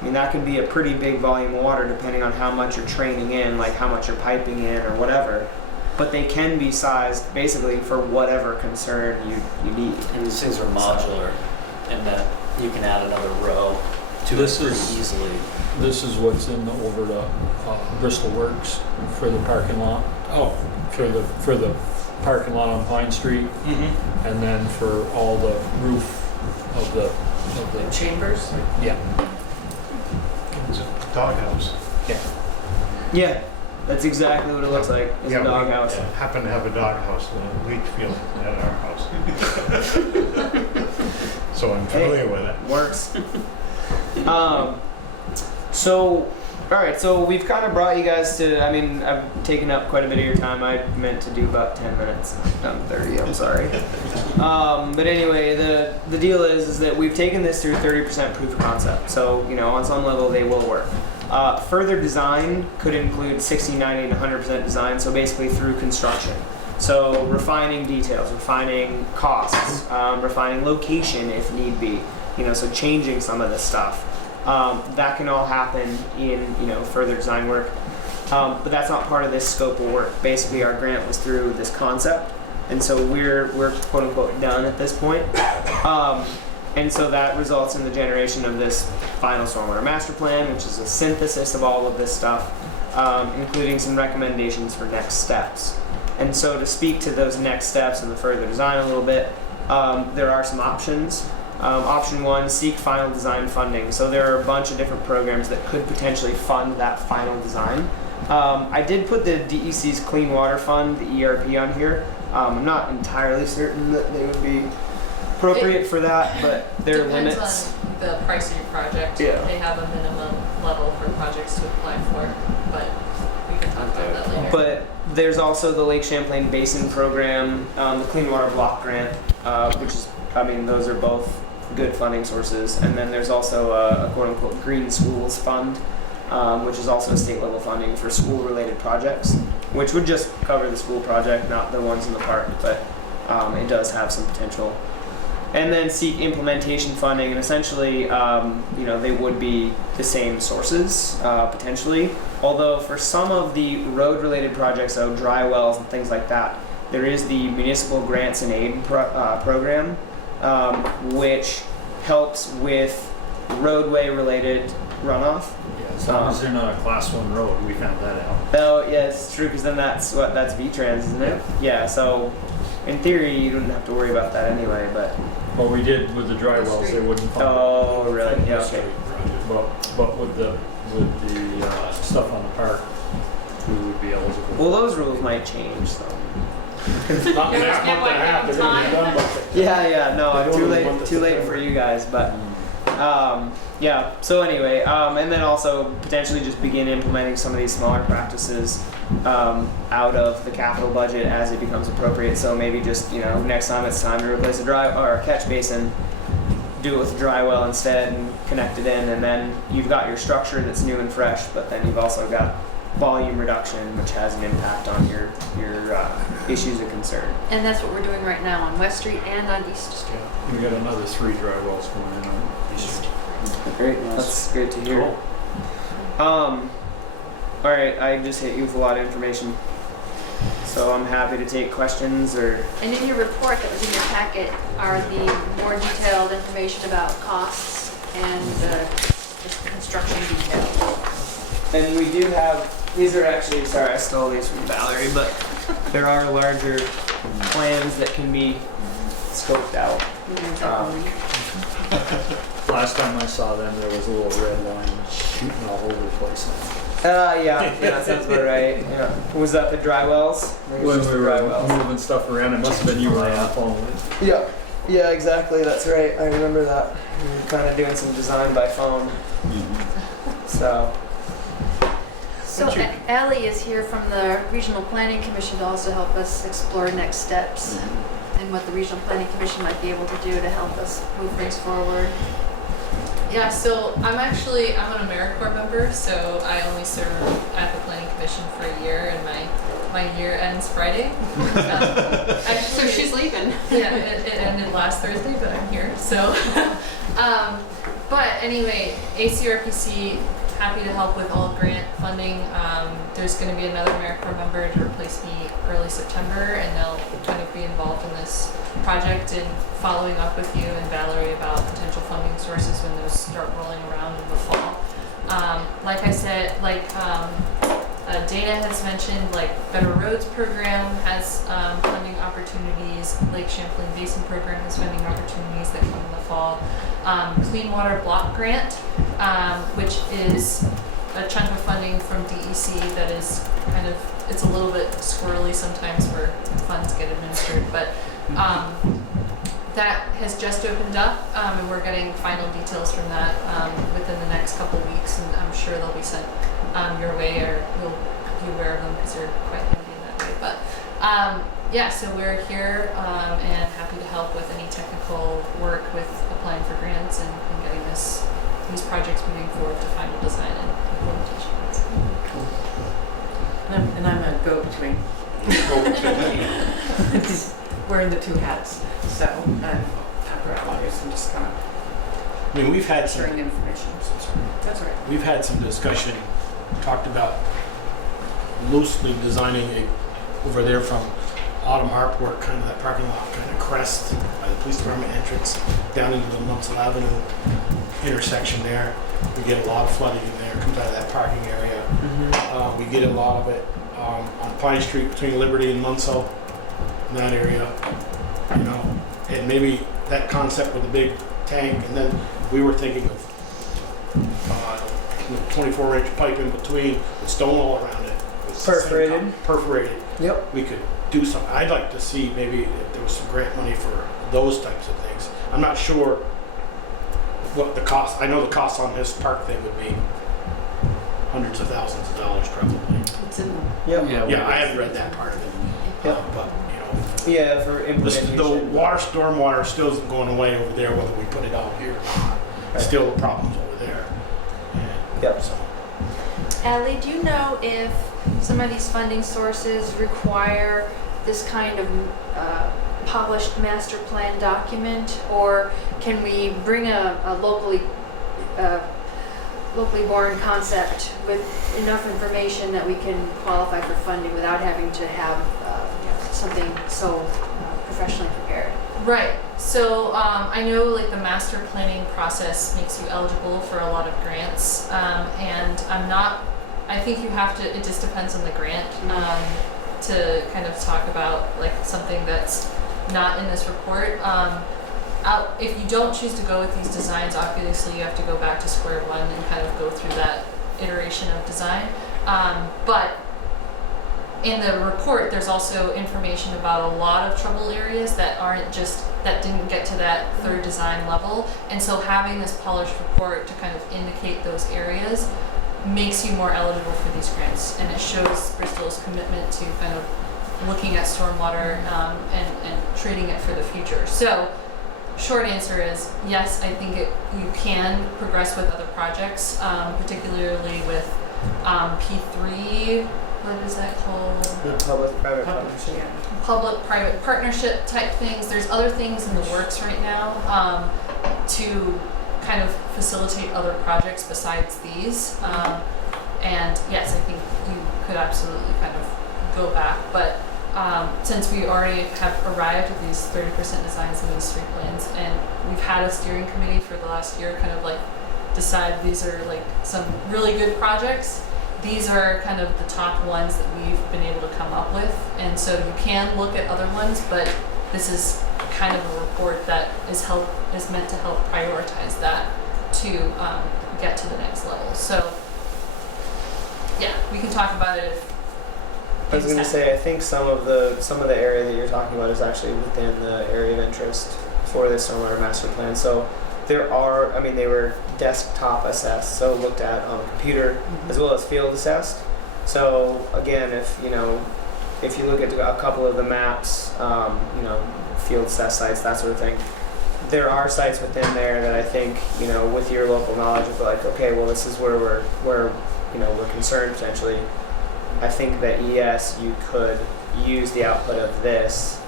I mean, that can be a pretty big volume of water depending on how much you're training in, like how much you're piping in or whatever. But they can be sized basically for whatever concern you need. And these things are modular in that you can add another row to This it pretty is- easily. This is what's over the Bristol Works for the parking lot, Oh. for the parking lot on Pine Street, Mm-hmm. and then for all the roof of the Chambers? yeah. It's a doghouse. Yeah, that's exactly what it looks like. It's a doghouse. We happen to have a doghouse in the leach field at our house. So I'm familiar with it. Works. So, all right. So we've kind of brought you guys to. I mean, I've taken up quite a bit of your time. I meant to do about 10 minutes. I've done 30. I'm sorry. But anyway, the deal is that we've taken this through 30% proof of concept. So on some level they will work. Further design could include 60, 90, and 100% design. So basically through construction. So refining details, refining costs, refining location if need be. So changing some of this stuff. That can all happen in further design work, but that's not part of this scope of work. Basically, our grant was through this concept, and so we're quote unquote done at this point. And so that results in the generation of this final stormwater master plan, which is a synthesis of all of this stuff, including some recommendations for next steps. And so to speak to those next steps and the further design a little bit, there are some options. Option 1, seek final design funding. So there are a bunch of different programs that could potentially fund that final design. I did put the DEC's Clean Water Fund, the ERP, on here. I'm not entirely certain that they would be appropriate for that, but there are limits. Depends on the price of your project. Yeah. They have a minimum level for projects to apply for, but we can talk about that later. But there's also the Lake Champlain Basin Program, the Clean Water Block Grant, which is, I mean, those are both good funding sources. And then there's also a quote-unquote Green Schools Fund, which is also state level funding for school-related projects, which would just cover the school project, not the ones in the park, but it does have some potential. And then seek implementation funding, and essentially, they would be the same sources, potentially. Although for some of the road-related projects, so dry wells and things like that, there is the Municipal Grants and Aid program, which helps with roadway-related runoff. Yeah, as long as they're not a class 1 road, we found that out. Oh, yeah, it's true, because then that's V-Trans, isn't it? Yeah, so in theory, you wouldn't have to worry about that anyway, but... What we did with the dry wells, they wouldn't fund it. Oh, really? Yeah, okay. But with the stuff on the park, we would be eligible. Well, those rules might change, so... Not next month and a half, they're gonna be done, but Yeah, no, I don't too know late, what the too late September- for you guys, but, yeah, so anyway, and then also potentially just begin implementing some of these smaller practices, out of the capital budget as it becomes appropriate, so maybe just, next time it's time to replace a a catch basin, do it with a dry well instead and connect it in, and then you've got your structure that's new and fresh, but then you've also got volume reduction, which has an impact on your issues of concern. And that's what we're doing right now on West Street and on East Street. We got another 3 dry wells going in on East. Great, that's great to hear. All right, I just hit you with a lot of information, so I'm happy to take questions or. And in your report that was in your packet are the more detailed information about costs and the construction details. And we do have, these are actually, sorry, I stole these from Valerie, but there are larger plans that can be scoped out. Last time I saw them, there was a little red line shooting all over the place. Yeah, that sounds about right. Yeah. Was that the dry wells? I think it was When just we the dry were wells. moving stuff around, it must have been you were on the phone with. Yeah, exactly, that's right. I remember that. We were kind of doing some design by phone. So. So Ally is here from the Regional Planning Commission to also help us explore next steps and what the Regional Planning Commission might be able to do to help us move things forward. Yeah, so I'm an AmeriCorps member, so I only serve at the Planning Commission for a year, and my year ends Friday. So she's leaving. Yeah, it ended last Thursday, but I'm here. So, but anyway, ACRPC, happy to help with all grant funding. There's going to be another AmeriCorps member to replace me early September, and they'll kind of be involved in this project and following up with you and Valerie about potential funding sources when those start rolling around in the fall. Like I said, Dana has mentioned, Better Roads program has funding opportunities. Lake Champlain Basin program has funding opportunities that come in the fall. Clean Water Block Grant, which is a chunk of funding from DEC that is it's a little bit squirrely sometimes where funds get administered, but that has just opened up, and we're getting final details from that within the next couple of weeks, and I'm sure they'll be sent your way, or you'll be aware of them because they're quite handy in that way. But so we're here and happy to help with any technical work with applying for grants and getting these projects moving forward to final design and implementation. And I'm a go-between. Wearing the 2 hats. So I'm just kind of we've had sharing information. That's right. We've had some discussion, talked about loosely designing over there from Autumn Harport, kind of that parking lot kind of crest by the police department entrance down into the Munsell Avenue intersection there. We get a lot of flooding in there, comes out of that parking area. We get a lot of it on Pine Street between Liberty and Munsell, in that area. You know, and maybe that concept with the big tank, and then we were thinking of 24-inch pipe in between with stone all around it. Perforated. Perforated. Yep. We could do something. I'd like to see maybe if there was some grant money for those types of things. I'm not sure what the cost. I know the cost on this park thing would be hundreds of thousands of dollars probably. It's in the, Yep. Yeah, I haven't read that part of it. Yep. But Yeah, for implementation. the water, stormwater still isn't going away over there whether we put it out here or not. Still the problems over there. And Yep. so. Ally, do you know if some of these funding sources require this kind of polished master plan document, or can we bring a locally born concept with enough information that we can qualify for funding without having to have something so professionally prepared? Right. So I know like the master planning process makes you eligible for a lot of grants, and I think you have to. It just depends on the grant to kind of talk about like something that's not in this report. If you don't choose to go with these designs, obviously you have to go back to square one and kind of go through that iteration of design. But in the report, there's also information about a lot of trouble areas that didn't get to that third design level. And so having this polished report to kind of indicate those areas makes you more eligible for these grants. And it shows Bristol's commitment to kind of looking at stormwater and treating it for the future. So short answer is yes, I think you can progress with other projects, particularly with P3. What is that called? Public-private partnership. Public-private partnership type things. There's other things in the works right now to kind of facilitate other projects besides these. And yes, I think you could absolutely kind of go back. But since we already have arrived at these 30% designs in these street plans, and we've had a steering committee for the last year kind of like decide these are like some really good projects. These are kind of the top ones that we've been able to come up with, and so you can look at other ones, but this is kind of a report that is meant to help prioritize that to get to the next level. So yeah, we can talk about it if I was going to say, I think some of the area that you're talking about is actually within the area of interest for this stormwater master plan. So there are, they were desktop assessed, so looked at on a computer as well as field assessed. So again, if you look at a couple of the maps, field assessed sites, that sort of thing, there are sites within there that I think, with your local knowledge of like, okay, well, this is where we're concerned potentially. I think that yes, you could use the output of this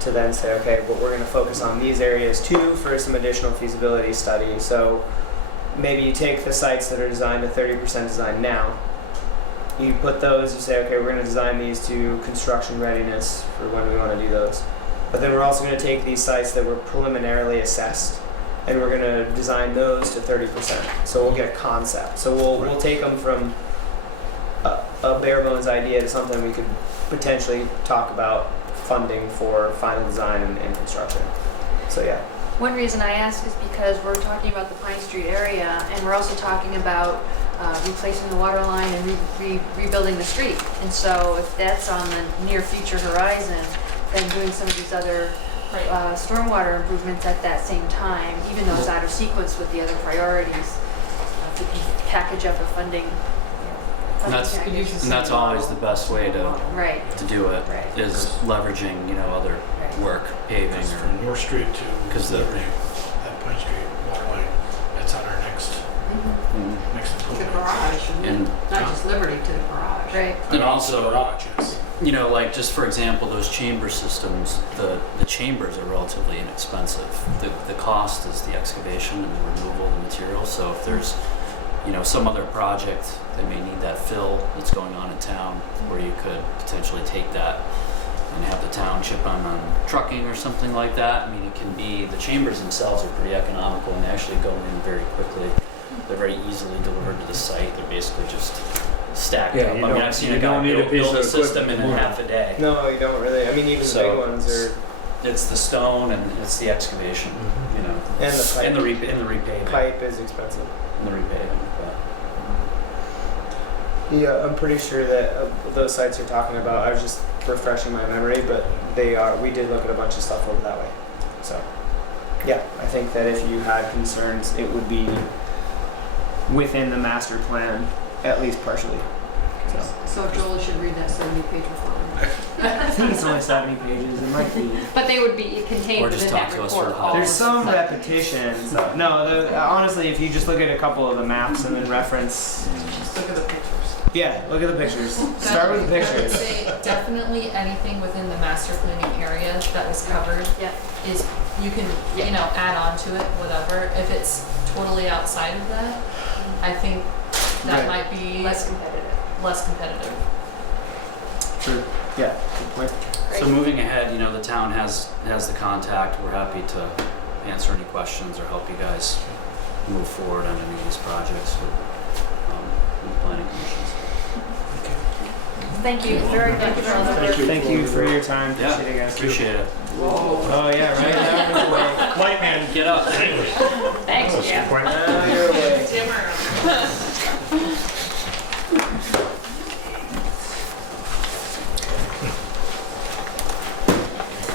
to then say, okay, well, we're going to focus on these areas too for some additional feasibility study. So maybe you take the sites that are designed to 30% design now, you put those, you say, okay, we're going to design these to construction readiness for when we want to do those. But then we're also going to take these sites that were preliminarily assessed and we're going to design those to 30%. So we'll get a concept. So we'll take them from a bare bones idea to something we could potentially talk about funding for final design and construction. So yeah. One reason I ask is because we're talking about the Pine Street area, and we're also talking about replacing the water line and rebuilding the street. And so if that's on the near future horizon, then doing some of these other stormwater improvements at that same time, even though it's out of sequence with the other priorities, if we can package up a funding. And that's always the best way to do it, is leveraging other work, paving from or North Street to Liberty, that Pine Street water line. That's on our next the garage, and not just Liberty, to the garage. Right. And also garage, yes. like just for example, those chamber systems, the chambers are relatively inexpensive. The cost is the excavation and the removal of the material. So if there's some other project that may need that fill that's going on in town, where you could potentially take that and have the town chip on trucking or something like that. I mean, it can be, the chambers themselves are pretty economical and they actually go in very quickly. They're very easily delivered to the site. They're basically just stacked Yeah, up. you I mean, don't- I've seen you a guy don't need a piece build a of system in equipment. half a day. No, you don't really. I mean, even So, the big ones are, It's the stone and it's the excavation, you know, and the pipe. and the repaving. Pipe is expensive. And the repaving, but. Yeah, I'm pretty sure that those sites you're talking about, I was just refreshing my memory, but they are, we did look at a bunch of stuff over that way. So, yeah, I think that if you had concerns, it would be within the master plan, at least partially. So Joel should read that 70-page report. I think it's only 70 pages, it might be. But they would be contained Or just within talk that to us for report. the all There's of some the- repetitions. No, honestly, if you just look at a couple of the maps and then reference, Just look at the pictures. yeah, look at the pictures. Start with the I would pictures. say definitely anything within the master planning area that was covered Yeah. is, you can, you know, add on to it, whatever. If it's totally outside of that, I think that Right. might be Less competitive. less competitive. True. Yeah. Good point. So moving ahead, you know, the town has the contact. We're happy to answer any questions or help you guys move forward on any of these projects with planning commissions. Thank you very much for all the work. Thank you for your time. Yeah, Appreciate it, guys. appreciate it. Oh yeah, right. Now you're away. Light man. Get up. Thanks, Jim. Now you're away.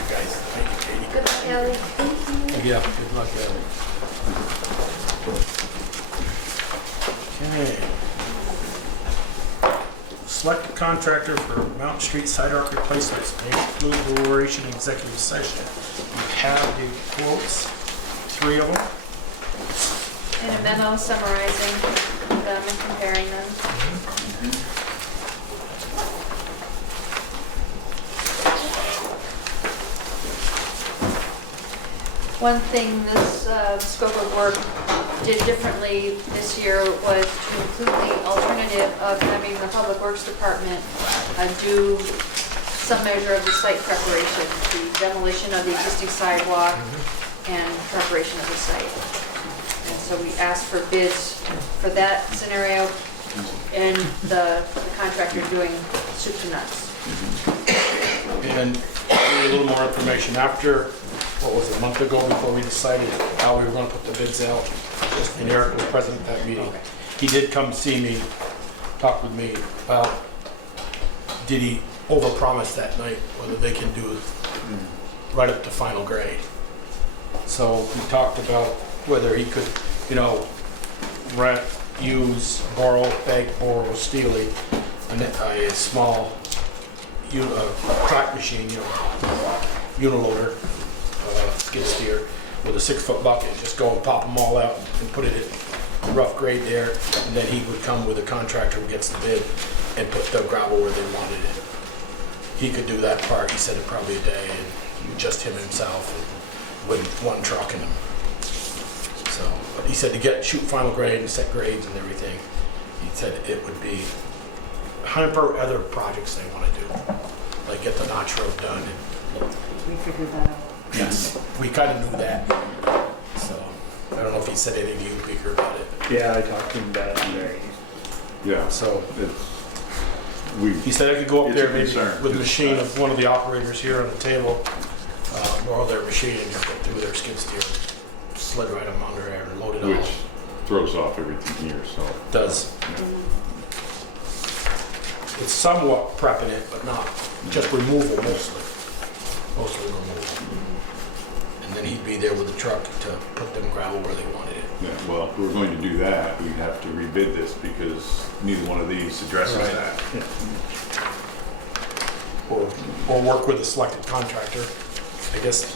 Guys, thank you, Katie. Good luck, Ellie. Thank you. Yeah, good luck, Ellie. Okay. Select a contractor for Mountain Street sidewalk replacements. May include deliberation in executive session. You have the quotes, 3 of them. And a memo summarizing them and comparing them. One thing this scope of work did differently this year was to include the alternative of having the Public Works Department do some measure of the site preparation, the demolition of the existing sidewalk and preparation of the site. And so we asked for bids for that scenario and the contractor doing soup to nuts. And a little more information after, what was it, a month ago before we decided how we were gonna put the bids out. And Eric was present at that meeting. He did come see me, talk with me about, did he overpromise that night, whether they can do right up to final grade. So we talked about whether he could, you know, rent, use, borrow, steal a small track machine, you know, uniloader, skid steer with a 6-foot bucket, just go and pop them all out and put it at rough grade there, and then he would come with a contractor who gets the bid and put the gravel where they wanted it. He could do that part, he said, in probably a day, and just him himself, and with one truck in him. So, but he said to shoot final grade and set grades and everything, he said it would be for other projects they want to do, like get the notch road done. And, We figured that out. yes, we kind of knew that. So I don't know if he said anything to you, Beaker, about it. Yeah, I talked to him about it today. Yeah, So we, he said I could go up It's a there maybe concern. with a machine of one of the operators here on the table, borrow their machine and just go through their skid steer, slid right them under there and load it which off. throws off everything here, so. Does. It's somewhat prepping it, but not, just removal mostly. Mostly removal. And then he'd be there with the truck to put them gravel where they wanted it. Yeah, well, if we were going to do that, we'd have to rebid this because neither one of these addresses Right. that. Or work with a selected contractor, I guess.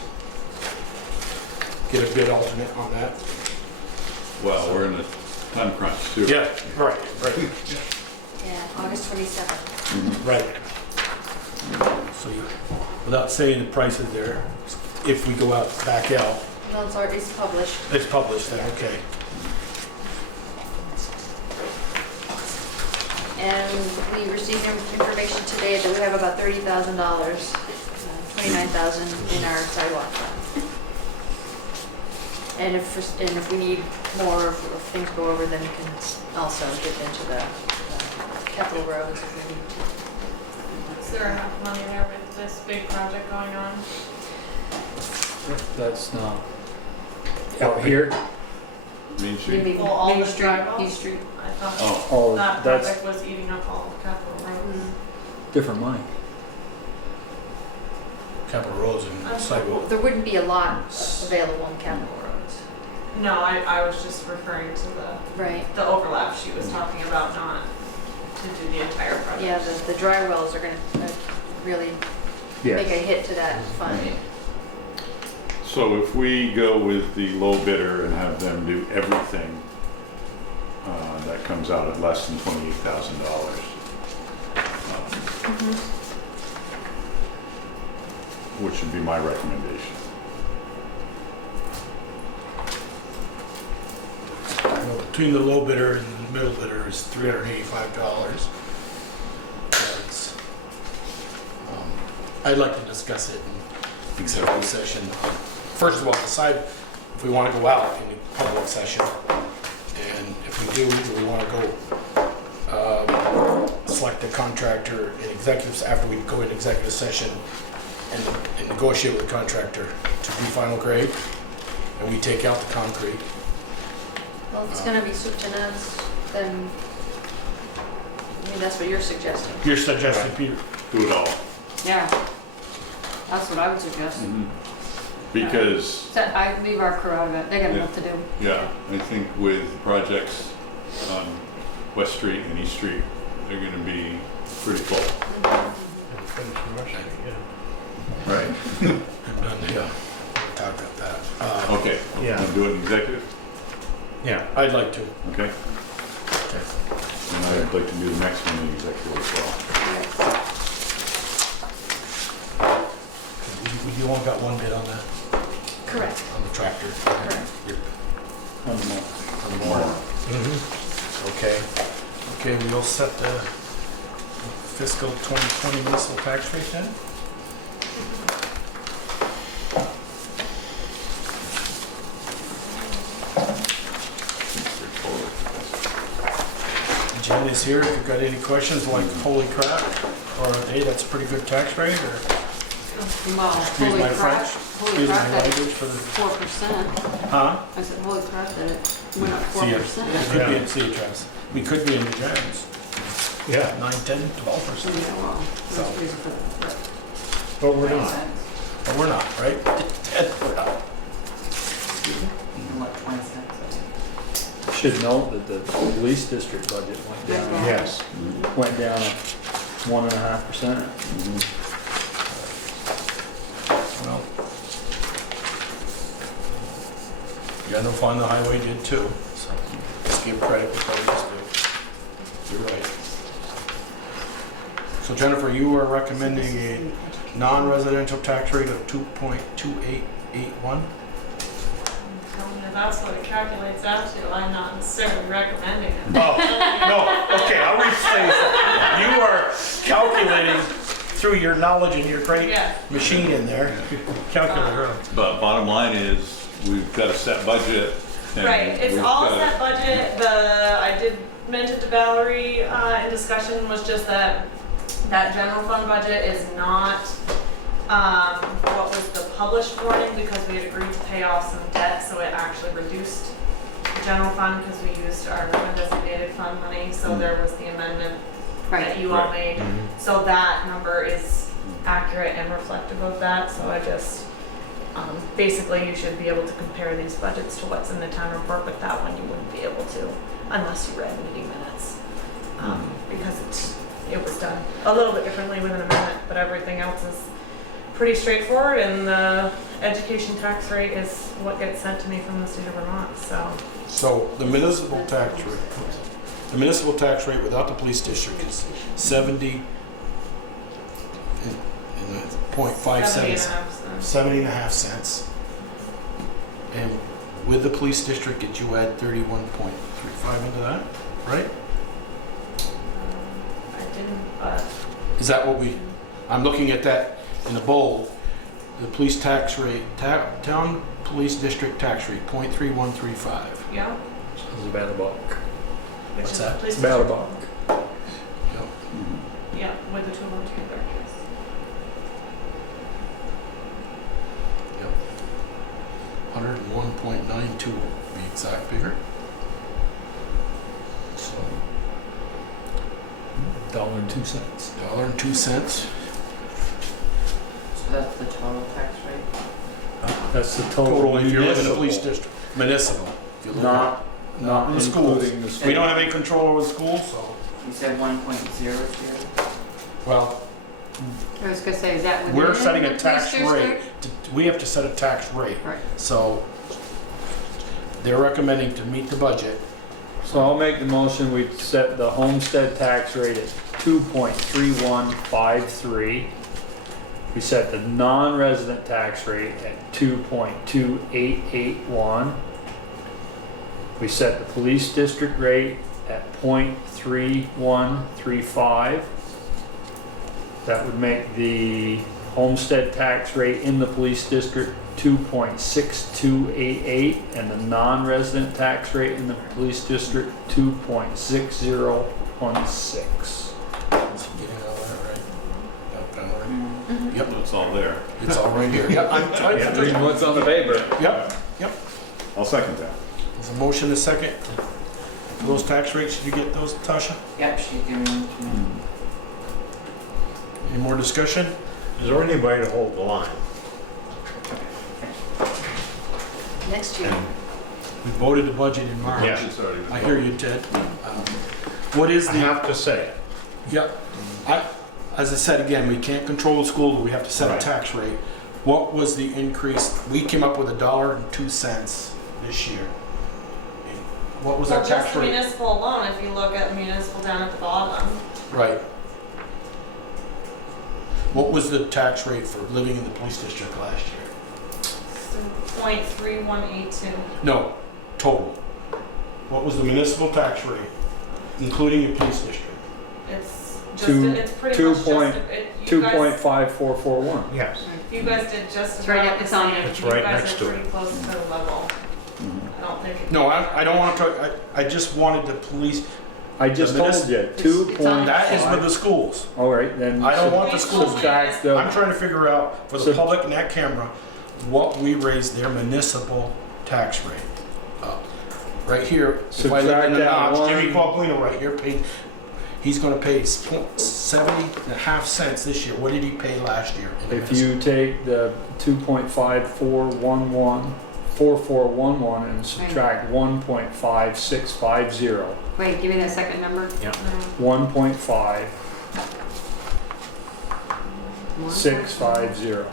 Get a bid alternate on that. Well, we're in a time crunch too. Yeah, right. Yeah, August 27th. Right. So you, without saying the prices there, if we go out back out, No, it's published. it's published then, okay. And we received information today that we have about $30,000 29,000 in our sidewalk fund. And if we need more, if things go over, then we can also dip into the capital roads if we need to. Is there enough money there with this big project going on? That's not. Out here? Main Street? Maybe Well, all Main the Street, drywall? East Street. I thought Oh, Oh, that that's project was eating up all of capital roads. different money. Capital roads and sidewalk. There wouldn't be a lot available in capital roads. No, I was just referring to Right. the overlap she was talking about, not to do the entire project. Yeah, the dry wells are gonna really make a hit to that fund. so if we go with the low bidder and have them do everything, that comes out at less than $28,000. Which would be my recommendation. Well, between the low bidder and the middle bidder is $385. That's, I'd like to discuss it in executive session. First of all, decide if we want to go out in a public session. And if we do we want to go select a contractor in executives after we go into executive session and negotiate with the contractor to do final grade, and we take out the concrete. Well, if it's gonna be soup to nuts, then, I mean, that's what you're suggesting. You're suggesting, Peter? Do it all. Yeah, that's what I would suggest. Because, I leave our crew out of it, they got enough to do. yeah, I think with projects on West Street and East Street, they're gonna be pretty full. Right. Yeah, we'll talk about that. Okay. Yeah. Wanna do it in executive? Yeah. I'd like to. Okay. And I'd like to do the next one in executive as well. You only got one bid on that, Correct, on the tractor? correct. On the mall. On the mower? Okay. Okay, we'll set the fiscal 2020 municipal tax rate then? Jen is here, if you've got any questions, like, holy crap, or, hey, that's a pretty good tax rate, or, Well, excuse holy my crap, French, holy excuse my crap that language it's for the, 4%. huh? I said, holy crap that it went up See ya. 4%. It could be in Travis. We could be in the Jones, Yeah, 9, 10, 12%, Yeah, well, So- that's crazy for the. but we're not. but we're not, right? We're not. What, 26? Should note that the police district budget went down. Yes. Went down 1.5%. Well, general fund, the highway did too, so let's give credit where credit is due. You're right. So Jennifer, you are recommending a non-residential tax rate of 2.2881? That's what it calculates out to. I'm not necessarily recommending it. Oh, no, okay, I'll rephrase that. You are calculating through your knowledge and your great Yeah. machine in there, calculator. But bottom line is, we've got a set budget. and Right, it's we've all got- set budget. I did mention to Valerie in discussion was just that general fund budget is not what was the published warning, because we had agreed to pay off some debt, so it actually reduced the general fund because we used our undesignated fund money, so there was the amendment that you all Right. made. So that number is accurate and reflective of that, so I just, basically you should be able to compare these budgets to what's in the town report, but that one you wouldn't be able to unless you read meeting minutes. Because it was done a little bit differently with an amendment, but everything else is pretty straightforward, and the education tax rate is what gets sent to me from the state of Vermont, so. So the municipal tax rate without the police district is 70 and 0.57, 70.5 cents. And with the police district, did you add 31.35 into that, right? I didn't, but Is that what I'm looking at that in the bold, the police tax rate, town police district tax rate, 0.3135. Yeah. It's about a buck. Which What's is that? police It's about a district. buck. Yeah, with the two of them together. Yes. Yep. 101.92 to be exact figure. So, $1.02. $1.02. So that's the total tax rate? That's the Total if you live in a municipal, police district. Municipal. If you live not in the schools. including the We don't have any control over the schools, so. You said 1.02? Well, I was gonna say, is that within we're setting the a tax police rate. district? We have to set a tax rate. Right. So they're recommending to meet the budget. So I'll make the motion, we set the homestead tax rate at 2.3153. We set the non-resident tax rate at 2.2881. We set the police district rate at 0.3135. That would make the homestead tax rate in the police district 2.6288 and the non-resident tax rate in the police district 2.6016. Getting all that right? Yep, kinda right. Mm-hmm. Yep, It's all there. it's all right here. Yep, I'm trying to. Reading what's on the paper. Yep, I'll second that. there's a motion, and a second. For those tax rates, did you get those, Tasha? Yep, she can, Any more discussion? Is there anybody to hold the line? Next year. We voted the budget in March. Yeah. It's already- I hear you, Ted. What is I the, have to say it. yep, as I said again, we can't control the school, but we have to set a Right. tax rate. What was the increase? We came up with $1.02 this year. What was our Well, tax just the rate? municipal alone, if you look at municipal down at the bottom. Right. What was the tax rate for living in the police district last year? 0.3182. No, total. What was the municipal tax rate, including the police district? It's just, Two- it's pretty two much just, point- you guys, 2.5441. Yes. you guys did just It's right about up- the it's on same. there. It's right You guys next are to it. pretty close to the level. Mhm. I don't think. it- No, I don't want to talk, I just wanted the police, I just The told munis- you, it's 2. on- that is with the schools. All right, then. I don't want the schools. Subtract I'm the, trying to figure out, for the So- public and that camera, what we raised their municipal tax rate up. Right here, if I live in the Subtract that notch, Jimmy one. Paulino right here paid, he's gonna pay 70.5 cents this year. What did he pay last year? in the if municipal? you take the 2.5411 and subtract 1.5650, Wait, give me that second number. 1.5650.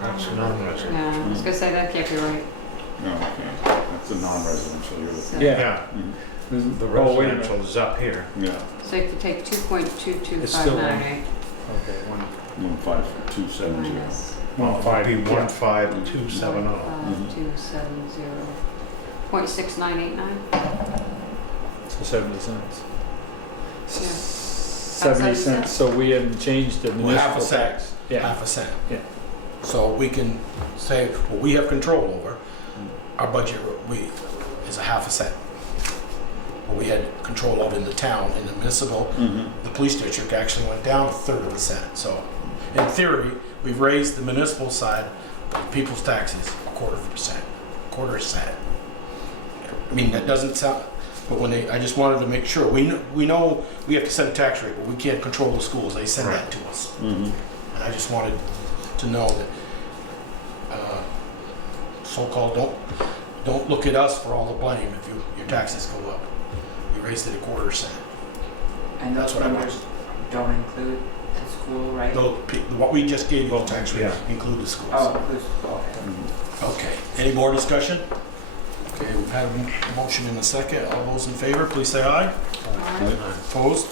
That's non-resident. No, I was gonna say that can't be right. No, okay. That's a non-residential, you're looking. So- Yeah. Yeah, Mhm. the Oh, wait a minute. residential is up here. Yeah, So if you take It's still 2.2259 Okay, 15270. minus Well, it would be 1.5. 15270. 270, 0.6989? So 70 cents. Yeah. 70 cents. cents, so we hadn't changed the Well, half a municipal cent. tax. Yeah, Half a cent. Yeah. So we can say, what we have control over, our budget is a half a cent. What we had control of in the town, in the municipal, the police district actually went down a third of a cent. So in theory, we've raised the municipal side of people's taxes a quarter of a cent. I mean, that doesn't sound, but when I just wanted to make sure, we know we have to set a tax rate, but we can't control the schools, they send that to us. Mhm. And I just wanted to know that, so-called, don't look at us for all the blame if your taxes go up. We raised it a quarter cent. and That's those what I numbers don't include the school, right? What we just gave you, the tax rate, Yeah. include the schools. Oh, includes school, okay. Okay, any more discussion? Okay, we've had a motion in a second. All those in favor, please say aye. Opposed?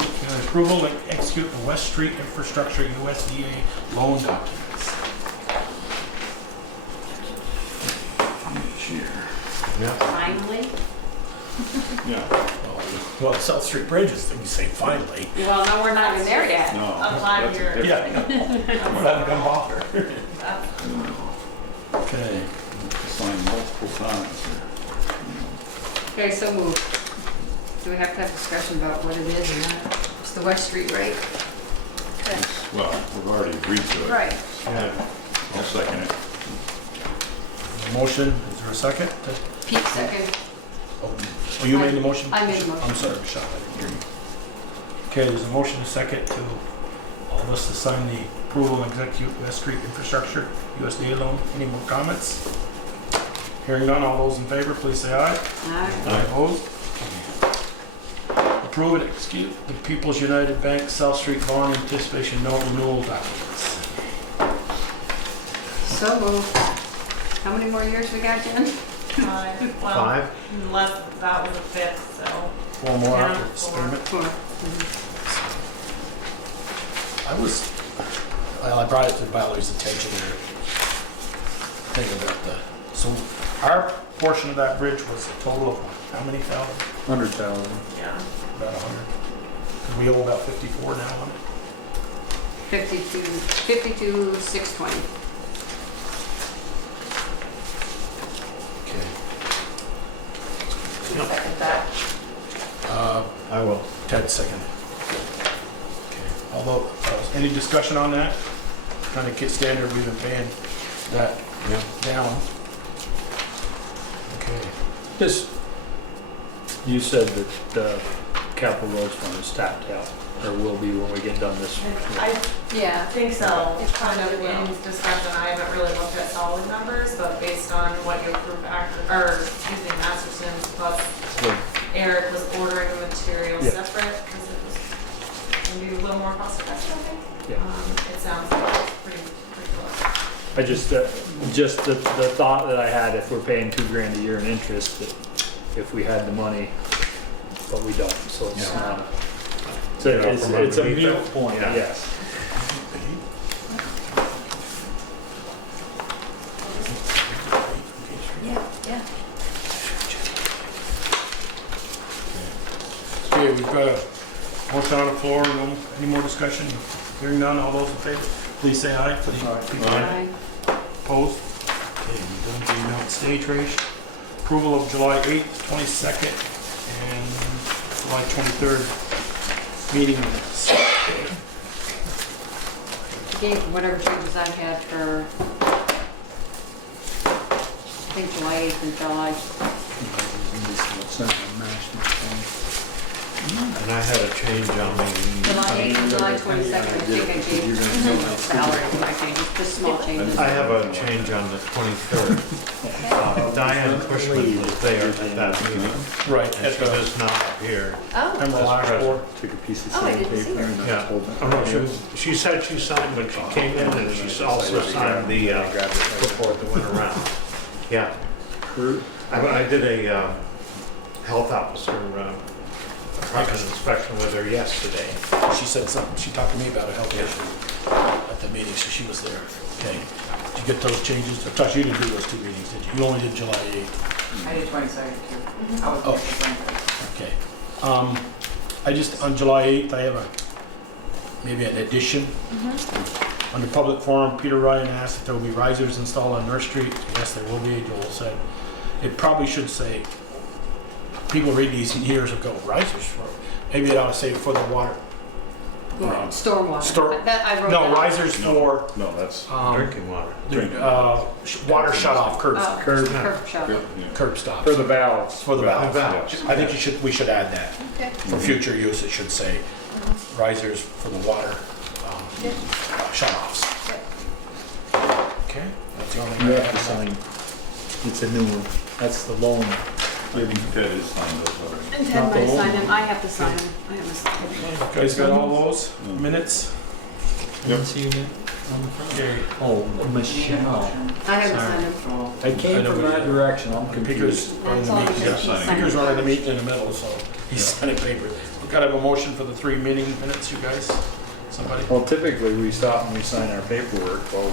Okay, approval to execute the West Street Infrastructure USDA loan documents. Here. Finally? Yeah, Well, South Street Bridge is, you say finally. Well, no, we're not even there yet. no. I'm glad that's a you're- different- Yeah. We're not gonna bother. Okay. Sign multiple times. Okay, so moved. Do we have to have discussion about what it is and not? It's the West Street, right? Okay. Well, we've already agreed to it. Right. Yeah. I'll second it. Motion, is there a second? Pete second. Oh, you made the motion? I made the motion. I'm sorry, Michelle, I didn't hear you. Okay, there's a motion, a second, to all of us to sign the approval and execute West Street Infrastructure USDA loan. Any more comments? Hearing none, all those in favor, please say aye. Aye. Opposed? Approve and execute the People's United Bank South Street Bond Anticipation Note Renewal Documents. So moved. How many more years we got, Jen? 5. Well, 5? unless that was a 5th, so. 4 more Yeah, after this 4. payment. Four. I brought it to Valerie's attention there. Thinking about so our portion of that bridge was a total of how many thousand? 100,000. Yeah. About 100. Because we owe about 54 now on it. 52, 620. Okay. Second that. I will. Ted second. Okay. Although, any discussion on that? Kind of standard, we've been paying that down. Okay. This, you said that the capital roads fund is tapped out, or will be when we get done this. I Yeah. think so. It's Kind of probably will. in discussion, I haven't really looked at solid numbers, but based on what you approved Masterson's plus Yeah. Eric was ordering the material Yeah. separate, because it was maybe a little more cost effective, I think. Yeah. It sounds like pretty close. I just the thought that I had, if we're paying $2,000 a year in interest, that if we had the money, but we don't, so it's Yeah. not. Yeah, It's from a underneath mute it. point, Yeah. yes. Yeah, yeah. Okay, we've got a motion on the floor. No, any more discussion? Hearing none, all those in favor, please say aye. For the people Aye. opposed? Okay, we've done the amount stage race. Approval of July 8th, 22nd, and July 23rd meeting minutes. Gave whatever changes I had for, I think July 8th and July. And I had a change on the, July 8th and July 22nd, I think I gave salary to my changes, just small changes. I have a change on the 23rd. Diane Cushman was there at that meeting, Right, and she was not here. Oh, Remember last year? Took a piece of Oh, I didn't see her. Yeah. Oh, no, she said she signed when she came in, and she also signed the report that went around. Yeah. I did a health officer inspection with her yesterday. She said something, she talked to me about a health issue at the meeting, so she was there. Okay. Did you get those changes? I thought you didn't do those 2 meetings, did you? You only did July 8th. I did 22nd too. I was Oh. Okay. I just, on July 8th, I have maybe an addition. Under public forum, Peter Ryan asked if there will be risers installed on Nurse Street. Yes, there will be, Joel said. It probably should say, people read these years ago, risers for, maybe it ought to say for the water. Stormwater. That I wrote No, down. risers for No, that's Drinking water. water shut off curbs, Oh, Curb. curb shop. curb stops. For the valves. For the valves. valves. I think we should add that. okay. For future use, it should say risers for the water shut-offs. Okay, that's the only thing You I have to have. sign, it's a new one, that's the loan. I think Ted has signed those already. And Ted might sign them, I have to sign them. I have to sign them. Guys got all those minutes? Okay. Oh, Michelle. I haven't signed them. I came from that direction, I'm Peter's confused. running the That's all meeting, good. He's signing. Peter's running the meeting in the middle, so he's signing paper. We've got to have a motion for the 3 meeting minutes, you guys? Somebody? Well, typically, we stop and we sign our paperwork while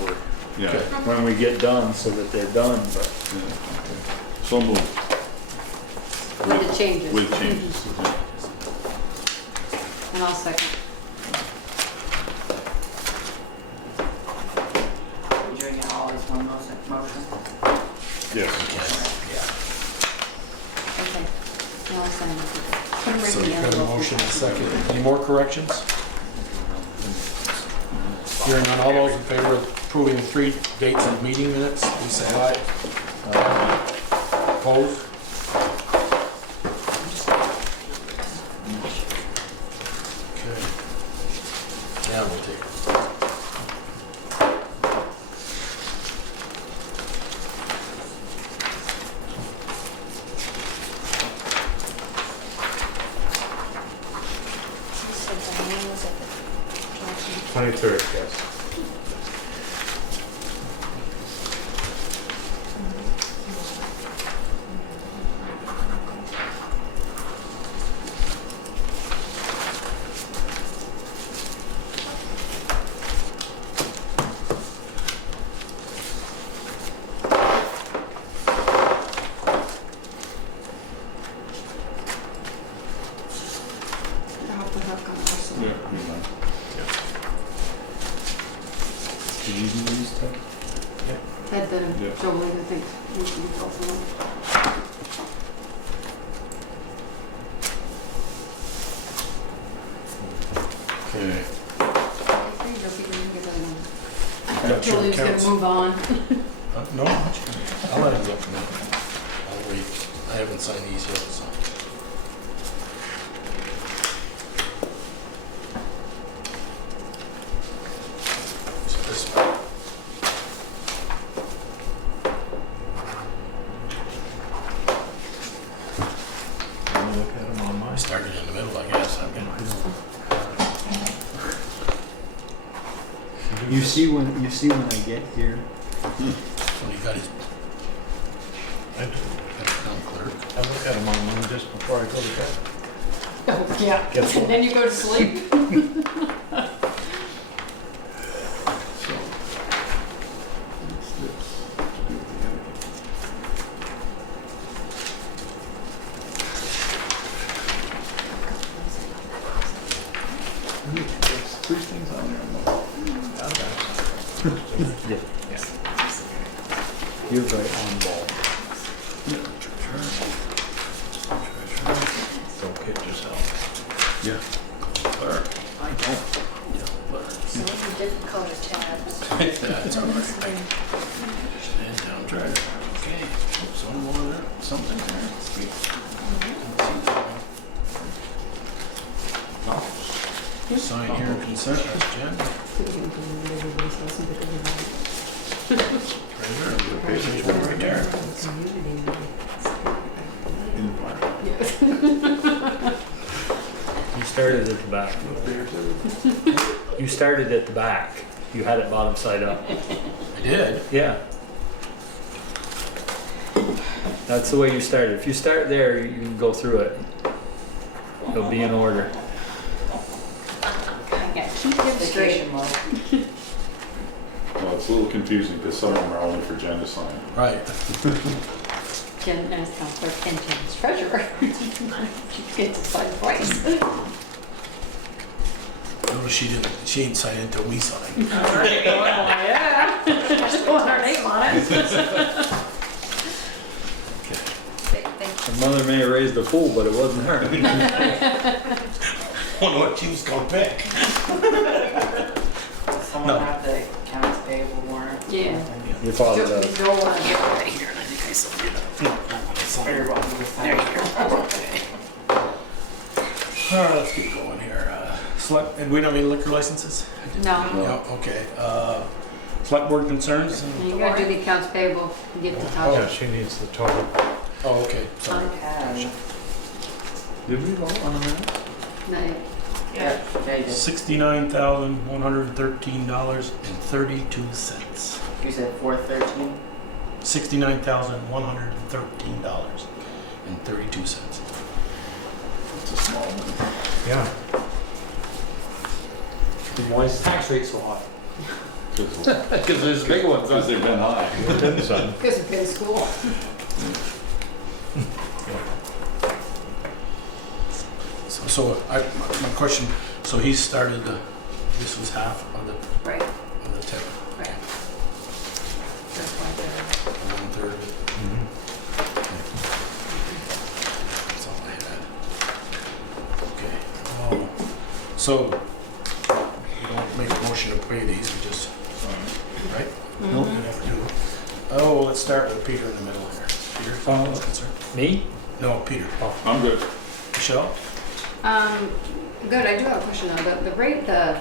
Yeah. when we get done, so that they're done, but So moved. With the changes. With changes. And I'll second. We're doing it all as one motion. Yes. Okay. Now I'll sign it. Put 'em right So in you the got a envelope. motion and a second. Any more corrections? Hearing none, all those in favor of approving the 3 dates of meeting minutes, please say aye. Opposed? Okay. Now we'll take. You said Diane was at the Johnson. 23rd, yes. Off the hook on this one. Did you do these, Ted? Had the Yeah. trouble, I think. We can go for them. Okay. There you go, Peter, you can get that one. Got your Julie's gonna accounts. move on. No, I'll let him go for now. I'll wait. I haven't signed these yet, so. So this one. Look at them on I mine. started in the middle, I guess. I'm gonna. You see when I get here. When he got his. Town clerk. I look at them on mine just before I go to bed. Oh, yeah. Guess what? And then you go to sleep. So, what's this? To do with the other. There's 3 things on there. Yeah. You're right on ball. Don't kid yourself. Yeah. Clerk. I don't. So it's a different color tabs. That's all right. And town treasurer. Okay. Some more there, something there. Sweet. Sign here, consent, that's Jen. Treasurer, the page one right there. In the park. You started at the back. You started at the back. You had it bottom side up. I did. Yeah. That's the way you started. If you start there, you can go through it. It'll be in order. Keep him straight. Vacation mode. Well, it's a little confusing because some of them are only for Jen to sign. Right. Jen, as town clerk and Jen's treasurer. She gets to sign twice. Notice she didn't sign it until we signed. Oh, yeah. Just want her name on it. Her mother may have raised the fool, but it wasn't her. Wonder what she was gonna pick. Someone No. have the accounts payable warrant. Yeah. Your father Don't does. don't want to get right. Everyone will sign. All right, let's keep going here. Select, and we don't need liquor licenses? No. No, okay. Select board concerns? You gotta do the accounts payable, get the Yeah, top. she needs the total. Oh, okay, sorry. Okay. Did we vote on a minute? No, Yeah, they did. $69,113.32. You said 413? $69,113.32. It's a small one. Yeah. Why is tax rate so high? Because there's big ones. they've been high. because we've been in school. So my question, so he started this was half of the Right, tip. right. That's why they're. 1/3 of it. Mhm. That's all I had. Okay. So we don't make a motion to pay these, we just, right? Nope. We never do. Oh, let's start with Peter in the middle here. Peter, what's concerned? Me? No, Peter. I'm good. Michelle? Good, I do have a question though. The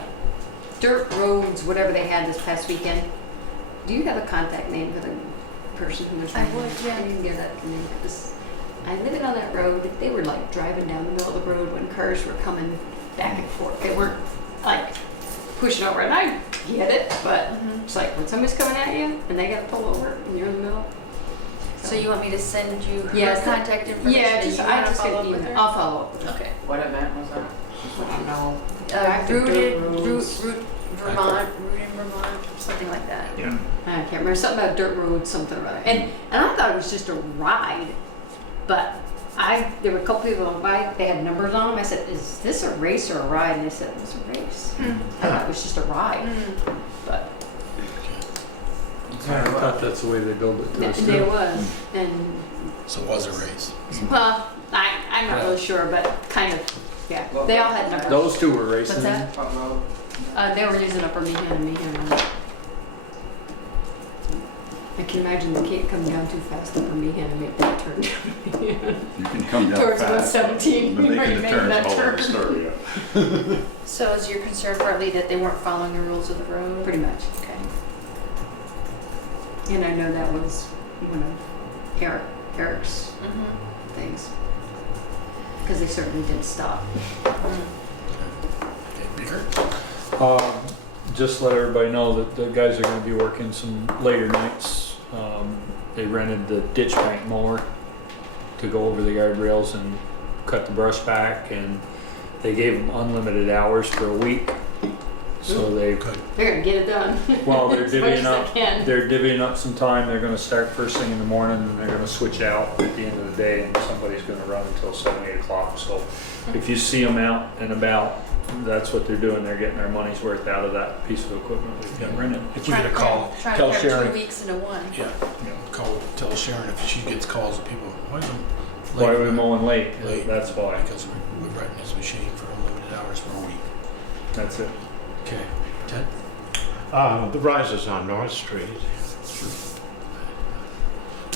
dirt roads, whatever they had this past weekend, do you have a contact name for the person who was I running? would, yeah. Can you give that to me? Because I lived on that road. They were like driving down the middle of the road when cars were coming back and forth. They weren't like pushing over, and I get it, but it's like when somebody's coming at you and they got to pull over and you're in the middle. So you want me to send you her Yes, contact information? Yeah, and just, you I wanna just follow get up with email. her? I'll follow up with her. Okay. What event was that? Just want to know. Route Vermont, Route in Vermont, or something like that. Yeah. I can't remember, something about dirt road, something or other. And I thought it was just a ride, but there were a couple people on by, they had numbers on them. I said, is this a race or a ride? And they said, it was a race. I thought it was just a ride, but I thought that's the way they build it to us. there was. And, So it was a race. well, I'm not really sure, but kind of, yeah. They all had numbers. Those two were racing. What's that? What road? They were using Upper Meehan and Meehan. I can imagine the kid coming down too fast Upper Meehan and make that turn down Meehan. You can come down Towards fast. 117, But where making you the made turns that all over turn. the story, yeah. So is your concern partly that they weren't following the rules of the road? Pretty much. Okay. And I know that was one of Eric's things. Because they certainly did stop. Okay, Peter? Just let everybody know that the guys are gonna be working some later nights. They rented the ditch bank mower to go over the guardrails and cut the brush back, and they gave them unlimited hours for a week. So they, They're gonna get it done. well, they're As much divvying as up, they can. they're divvying up some time. They're gonna start first thing in the morning, and they're gonna switch out at the end of the day, and somebody's gonna run until 7, 8 o'clock. So if you see them out and about, that's what they're doing. They're getting their money's worth out of that piece of equipment we've got rented. If we get a call, Trying tell to have Sharon. 2 weeks into one. Yeah, tell Sharon if she gets calls of people, why is it Why are we mowing late? Late. That's why. Because we're renting this machine for unlimited hours for a week. That's it. Okay, Ted? The rises on North Street.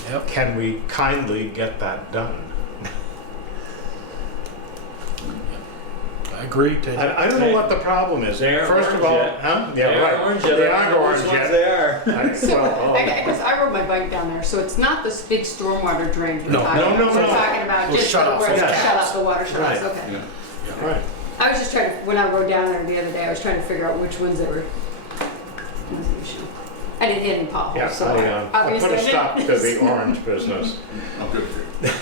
Yep. Can we kindly get that done? I agree, Ted. I don't know what the problem is. They aren't First of orange all, yet. huh? They Yeah, aren't right. orange yet. They I aren't don't know orange which ones yet. they are. Because I rode my bike down there, so it's not this big stormwater drain we're No. talking No, about. no, We're no. talking about Well, just shut the off, where yeah. it's shut off, the water shut Right. offs, okay. Yeah. Right. I was just trying to, when I rode down there the other day, I was trying to figure out which ones that were, what was the issue? I didn't hit any potholes, Yeah, so I obviously put I a stop to didn't. the orange business I'm good for you.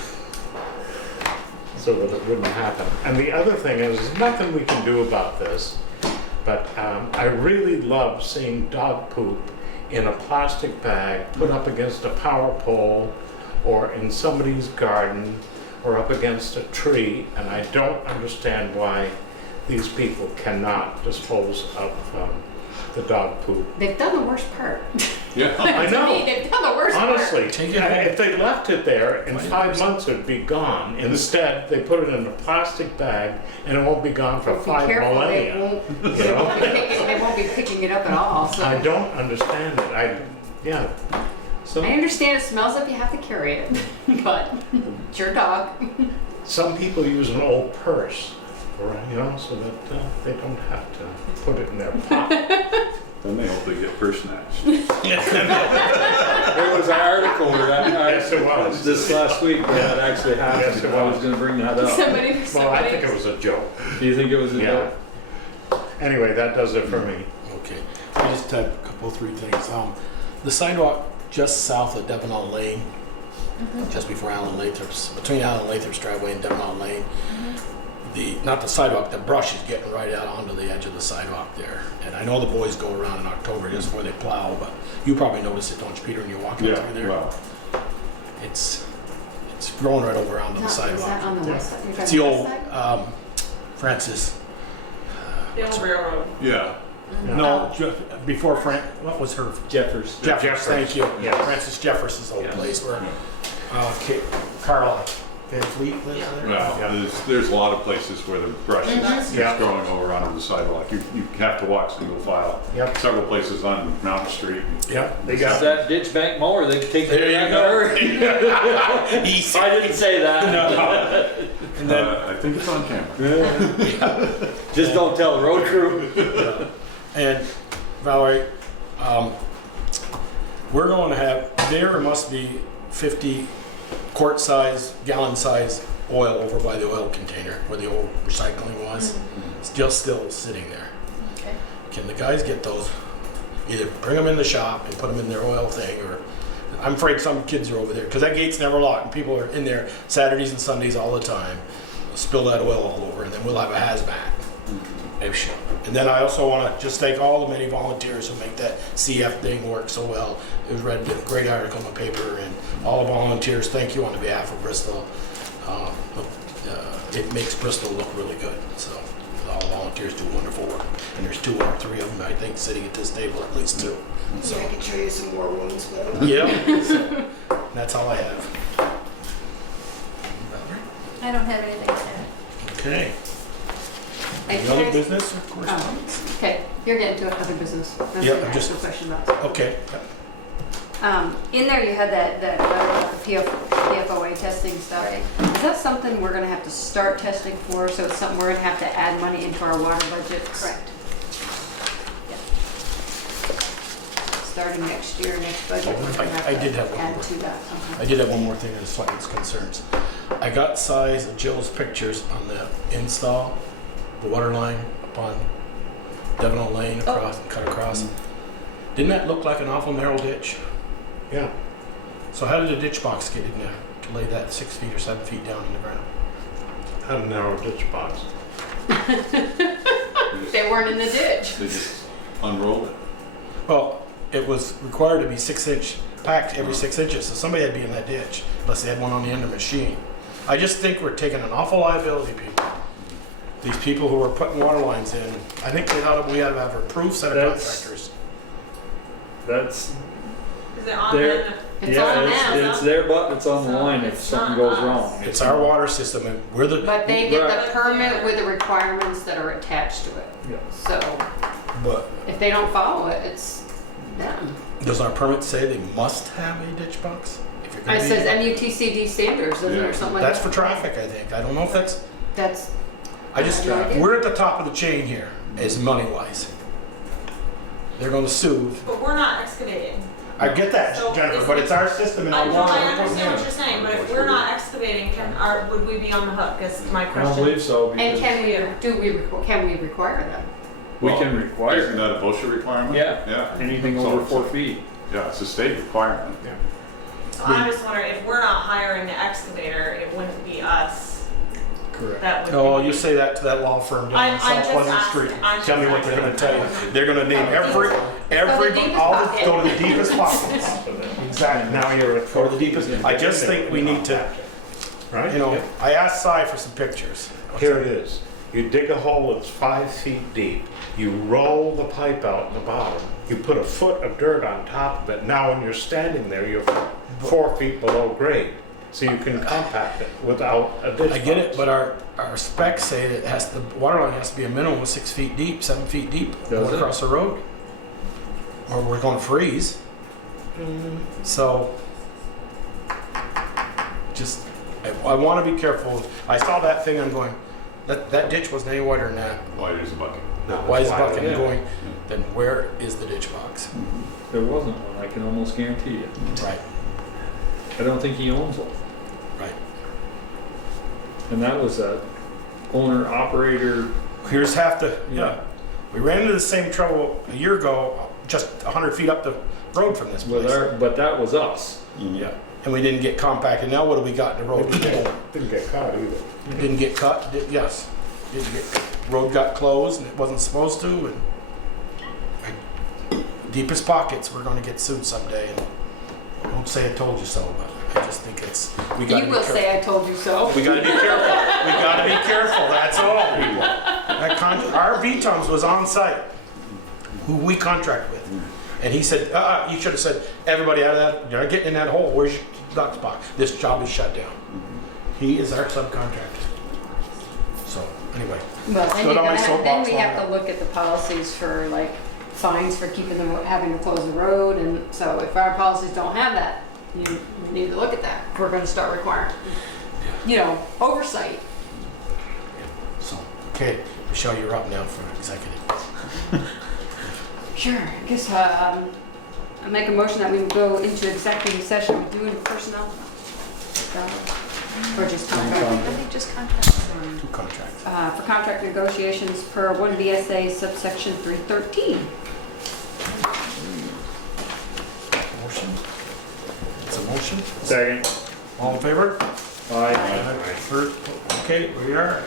so that it wouldn't happen. And the other thing is, there's nothing we can do about this, but I really love seeing dog poop in a plastic bag put up against a power pole or in somebody's garden or up against a tree, and I don't understand why these people cannot dispose of the dog poop. They've done the worst part. Yeah. I To know. me, they've done the worst part. Honestly, Take it home. if they left it there, in Find 5 the months it'd be gone. Instead, they put it in a plastic bag and it won't be gone for Be 5 careful, millennia. they won't be picking it up at all, so. I don't understand it. Yeah. So, I understand it smells like you have to carry it, but it's your dog. Some people use an old purse, so that they don't have to put it in their pocket. Then they hope they get purse snatched. There was an article where Yes, it was. this last week where that actually happened. Yes, it I was was. going to bring that up. Well, I think it was a joke. Do you think it was a Yeah. joke? Anyway, that does it for me. Okay, I just have a couple, 3 things. The sidewalk just south of Devon Lane, just before Alan Lathrop's, between Alan Lathrop's driveway and Devon Lane, not the sidewalk, the brush is getting right out onto the edge of the sidewalk there. And I know the boys go around in October just before they plow, but you probably notice it, don't you, Peter, when you're walking through there? well, It's growing right over onto the Is that sidewalk. on the west side? You're It's talking the west old, side? Francis. The old railroad. Yeah. No, before what was her? Jeffers. Jeffers, thank you. Yeah. Francis Jeffers' old Yeah. place where Carl Van Fleet lives there. Well, there's a lot of places where the brush is Yeah. growing over onto the sidewalk. You have to walk single file. Yep. Several places on Mountain Street. Yep. They got that ditch bank mower, they can take There it you in a go. hurry. Easy. I didn't say that. And then, I think it's on camera. Just don't tell the road crew. and Valerie, we're going to have, there must be 50 quart size, gallon size oil over by the oil container where the old recycling was. It's just still sitting there. Okay. Can the guys get those? Either bring them in the shop and put them in their oil thing, or I'm afraid some kids are over there because that gate's never locked and people are in there Saturdays and Sundays all the time. Spill that oil all over, and then we'll have a hazmat. And then I also want to just thank all the many volunteers who make that CF thing work so well. It was read a great article in the paper, and all the volunteers, thank you on behalf of Bristol. It makes Bristol look really good. So all volunteers do wonderful work, and there's 2 or 3 of them I think sitting at this table, at least 2. So Yeah, I can show you some more ones, but. yeah, so, that's all I have. I don't have anything to add. Okay. Hey, Any can other I- business or correspondence? Okay, you're getting to other business. That's Yeah, what I I'm asked just- a question about. Okay. In there you had that PFOA testing stuff. Is that something we're gonna have to start testing for, so it's something we're gonna have to add money into our water budget? Correct. Starting next year, next budget, we're gonna have I to did have one add more. to that. I did have one more thing as far as concerns. I got size of Jill's pictures on the install, the water line up on Devon Lane across, cut across. Didn't that look like an awful narrow ditch? Yeah. So how did the ditch box get in there to lay that 6 feet or 7 feet down in the ground? Had a narrow ditch box. They weren't in the ditch. They just unrolled it. Well, it was required to be 6-inch packed every 6 inches, so somebody had to be in that ditch unless they had one on the end of the machine. I just think we're taking an awful liability, people. These people who are putting water lines in, I think we ought to have a approved set of That's- contractors. That's, Is it on There- them? It's on them. it's their button, it's on the So line if it's something not goes us. wrong. It's our water system, and we're the, But they get Right. the permit with the requirements that are attached to it. Yeah. So but if they don't follow it, it's them. does our permit say they must have a ditch box? If you're gonna It be- says MUTCD standards, doesn't it, or something like that? That's for traffic, I think. I don't know if that's, That's, I just, No idea. we're at the top of the chain here, as money-wise. They're gonna sue. But we're not excavating. I get that, So Jennifer, is but it- it's our system and I our know, water. I we're putting understand what in. you're saying, but if we're not excavating, would we be on the hook, is my I don't question. believe so, and because can we require them? we can Isn't require, that a BOSHA requirement? Yeah. Yeah. anything So- over 4 feet. Yeah, it's a state requirement. So I'm just wondering, if we're not hiring the excavator, it wouldn't be us Correct. that would. Oh, be- you say that to that law firm down I'm on South just Pleasant asking- Street. I'm Tell me just what they're gonna tell asking. you. They're gonna name every, deepest all the, pocket. go to the deepest pockets. Exactly, now you're, go to the deepest, I just think we need to, Right? you know, I asked Si for some pictures. Here it is. You dig a hole that's 5 feet deep. You roll the pipe out in the bottom. You put a foot of dirt on top of it. Now when you're standing there, you're 4 feet below grade. So you can compact it without a ditch I get it, box. but our specs say that it has, the water line has to be a minimum of 6 feet deep, 7 feet deep, Does going it? across the road. Or we're gonna freeze. So, just, I wanna be careful. I saw that thing, I'm going, that ditch wasn't any wider than that. Why there's a bucket? No, Why is that's the bucket yeah. going, then where is the ditch box? There wasn't one, I can almost guarantee you. Right, I don't think he owns one. right. And that was a owner operator, Here's half the, Yeah. yeah. We ran into the same trouble a year ago, just 100 feet up the road from this place. but that was us. Yeah, and we didn't get compacted. Now what do we got in the road? Didn't get caught either. Didn't get cut, yes. Didn't get, road got closed and it wasn't supposed to, and deepest pockets, we're gonna get sued someday. And won't say I told you so, but I just think it's, we gotta You be will careful. say I told you so. We gotta be careful. We gotta be careful, that's all, people. Our VTOMS was on site, who we contract with. And he said, you should have said, everybody out of that, you're not getting in that hole, where's your duck spot? This job is shut down. He is our subcontractor. So, anyway. Well, then Stood you're on my gonna have, then soapbox we long have to enough. look at the policies for like fines for keeping them, having to close the road, and so if our policies don't have that, you need to look at that. We're gonna start requiring, oversight. So, okay, Michelle, you're up now for executive. Sure, I guess, I make a motion that we go into executive session doing personnel. Or just I contract. think just contracts. Two contracts. For contract negotiations per 1 VSA subsection 313. Motion? It's a motion? Second. All in favor? Aye. Okay, we are.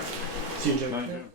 See you, Jim. Night.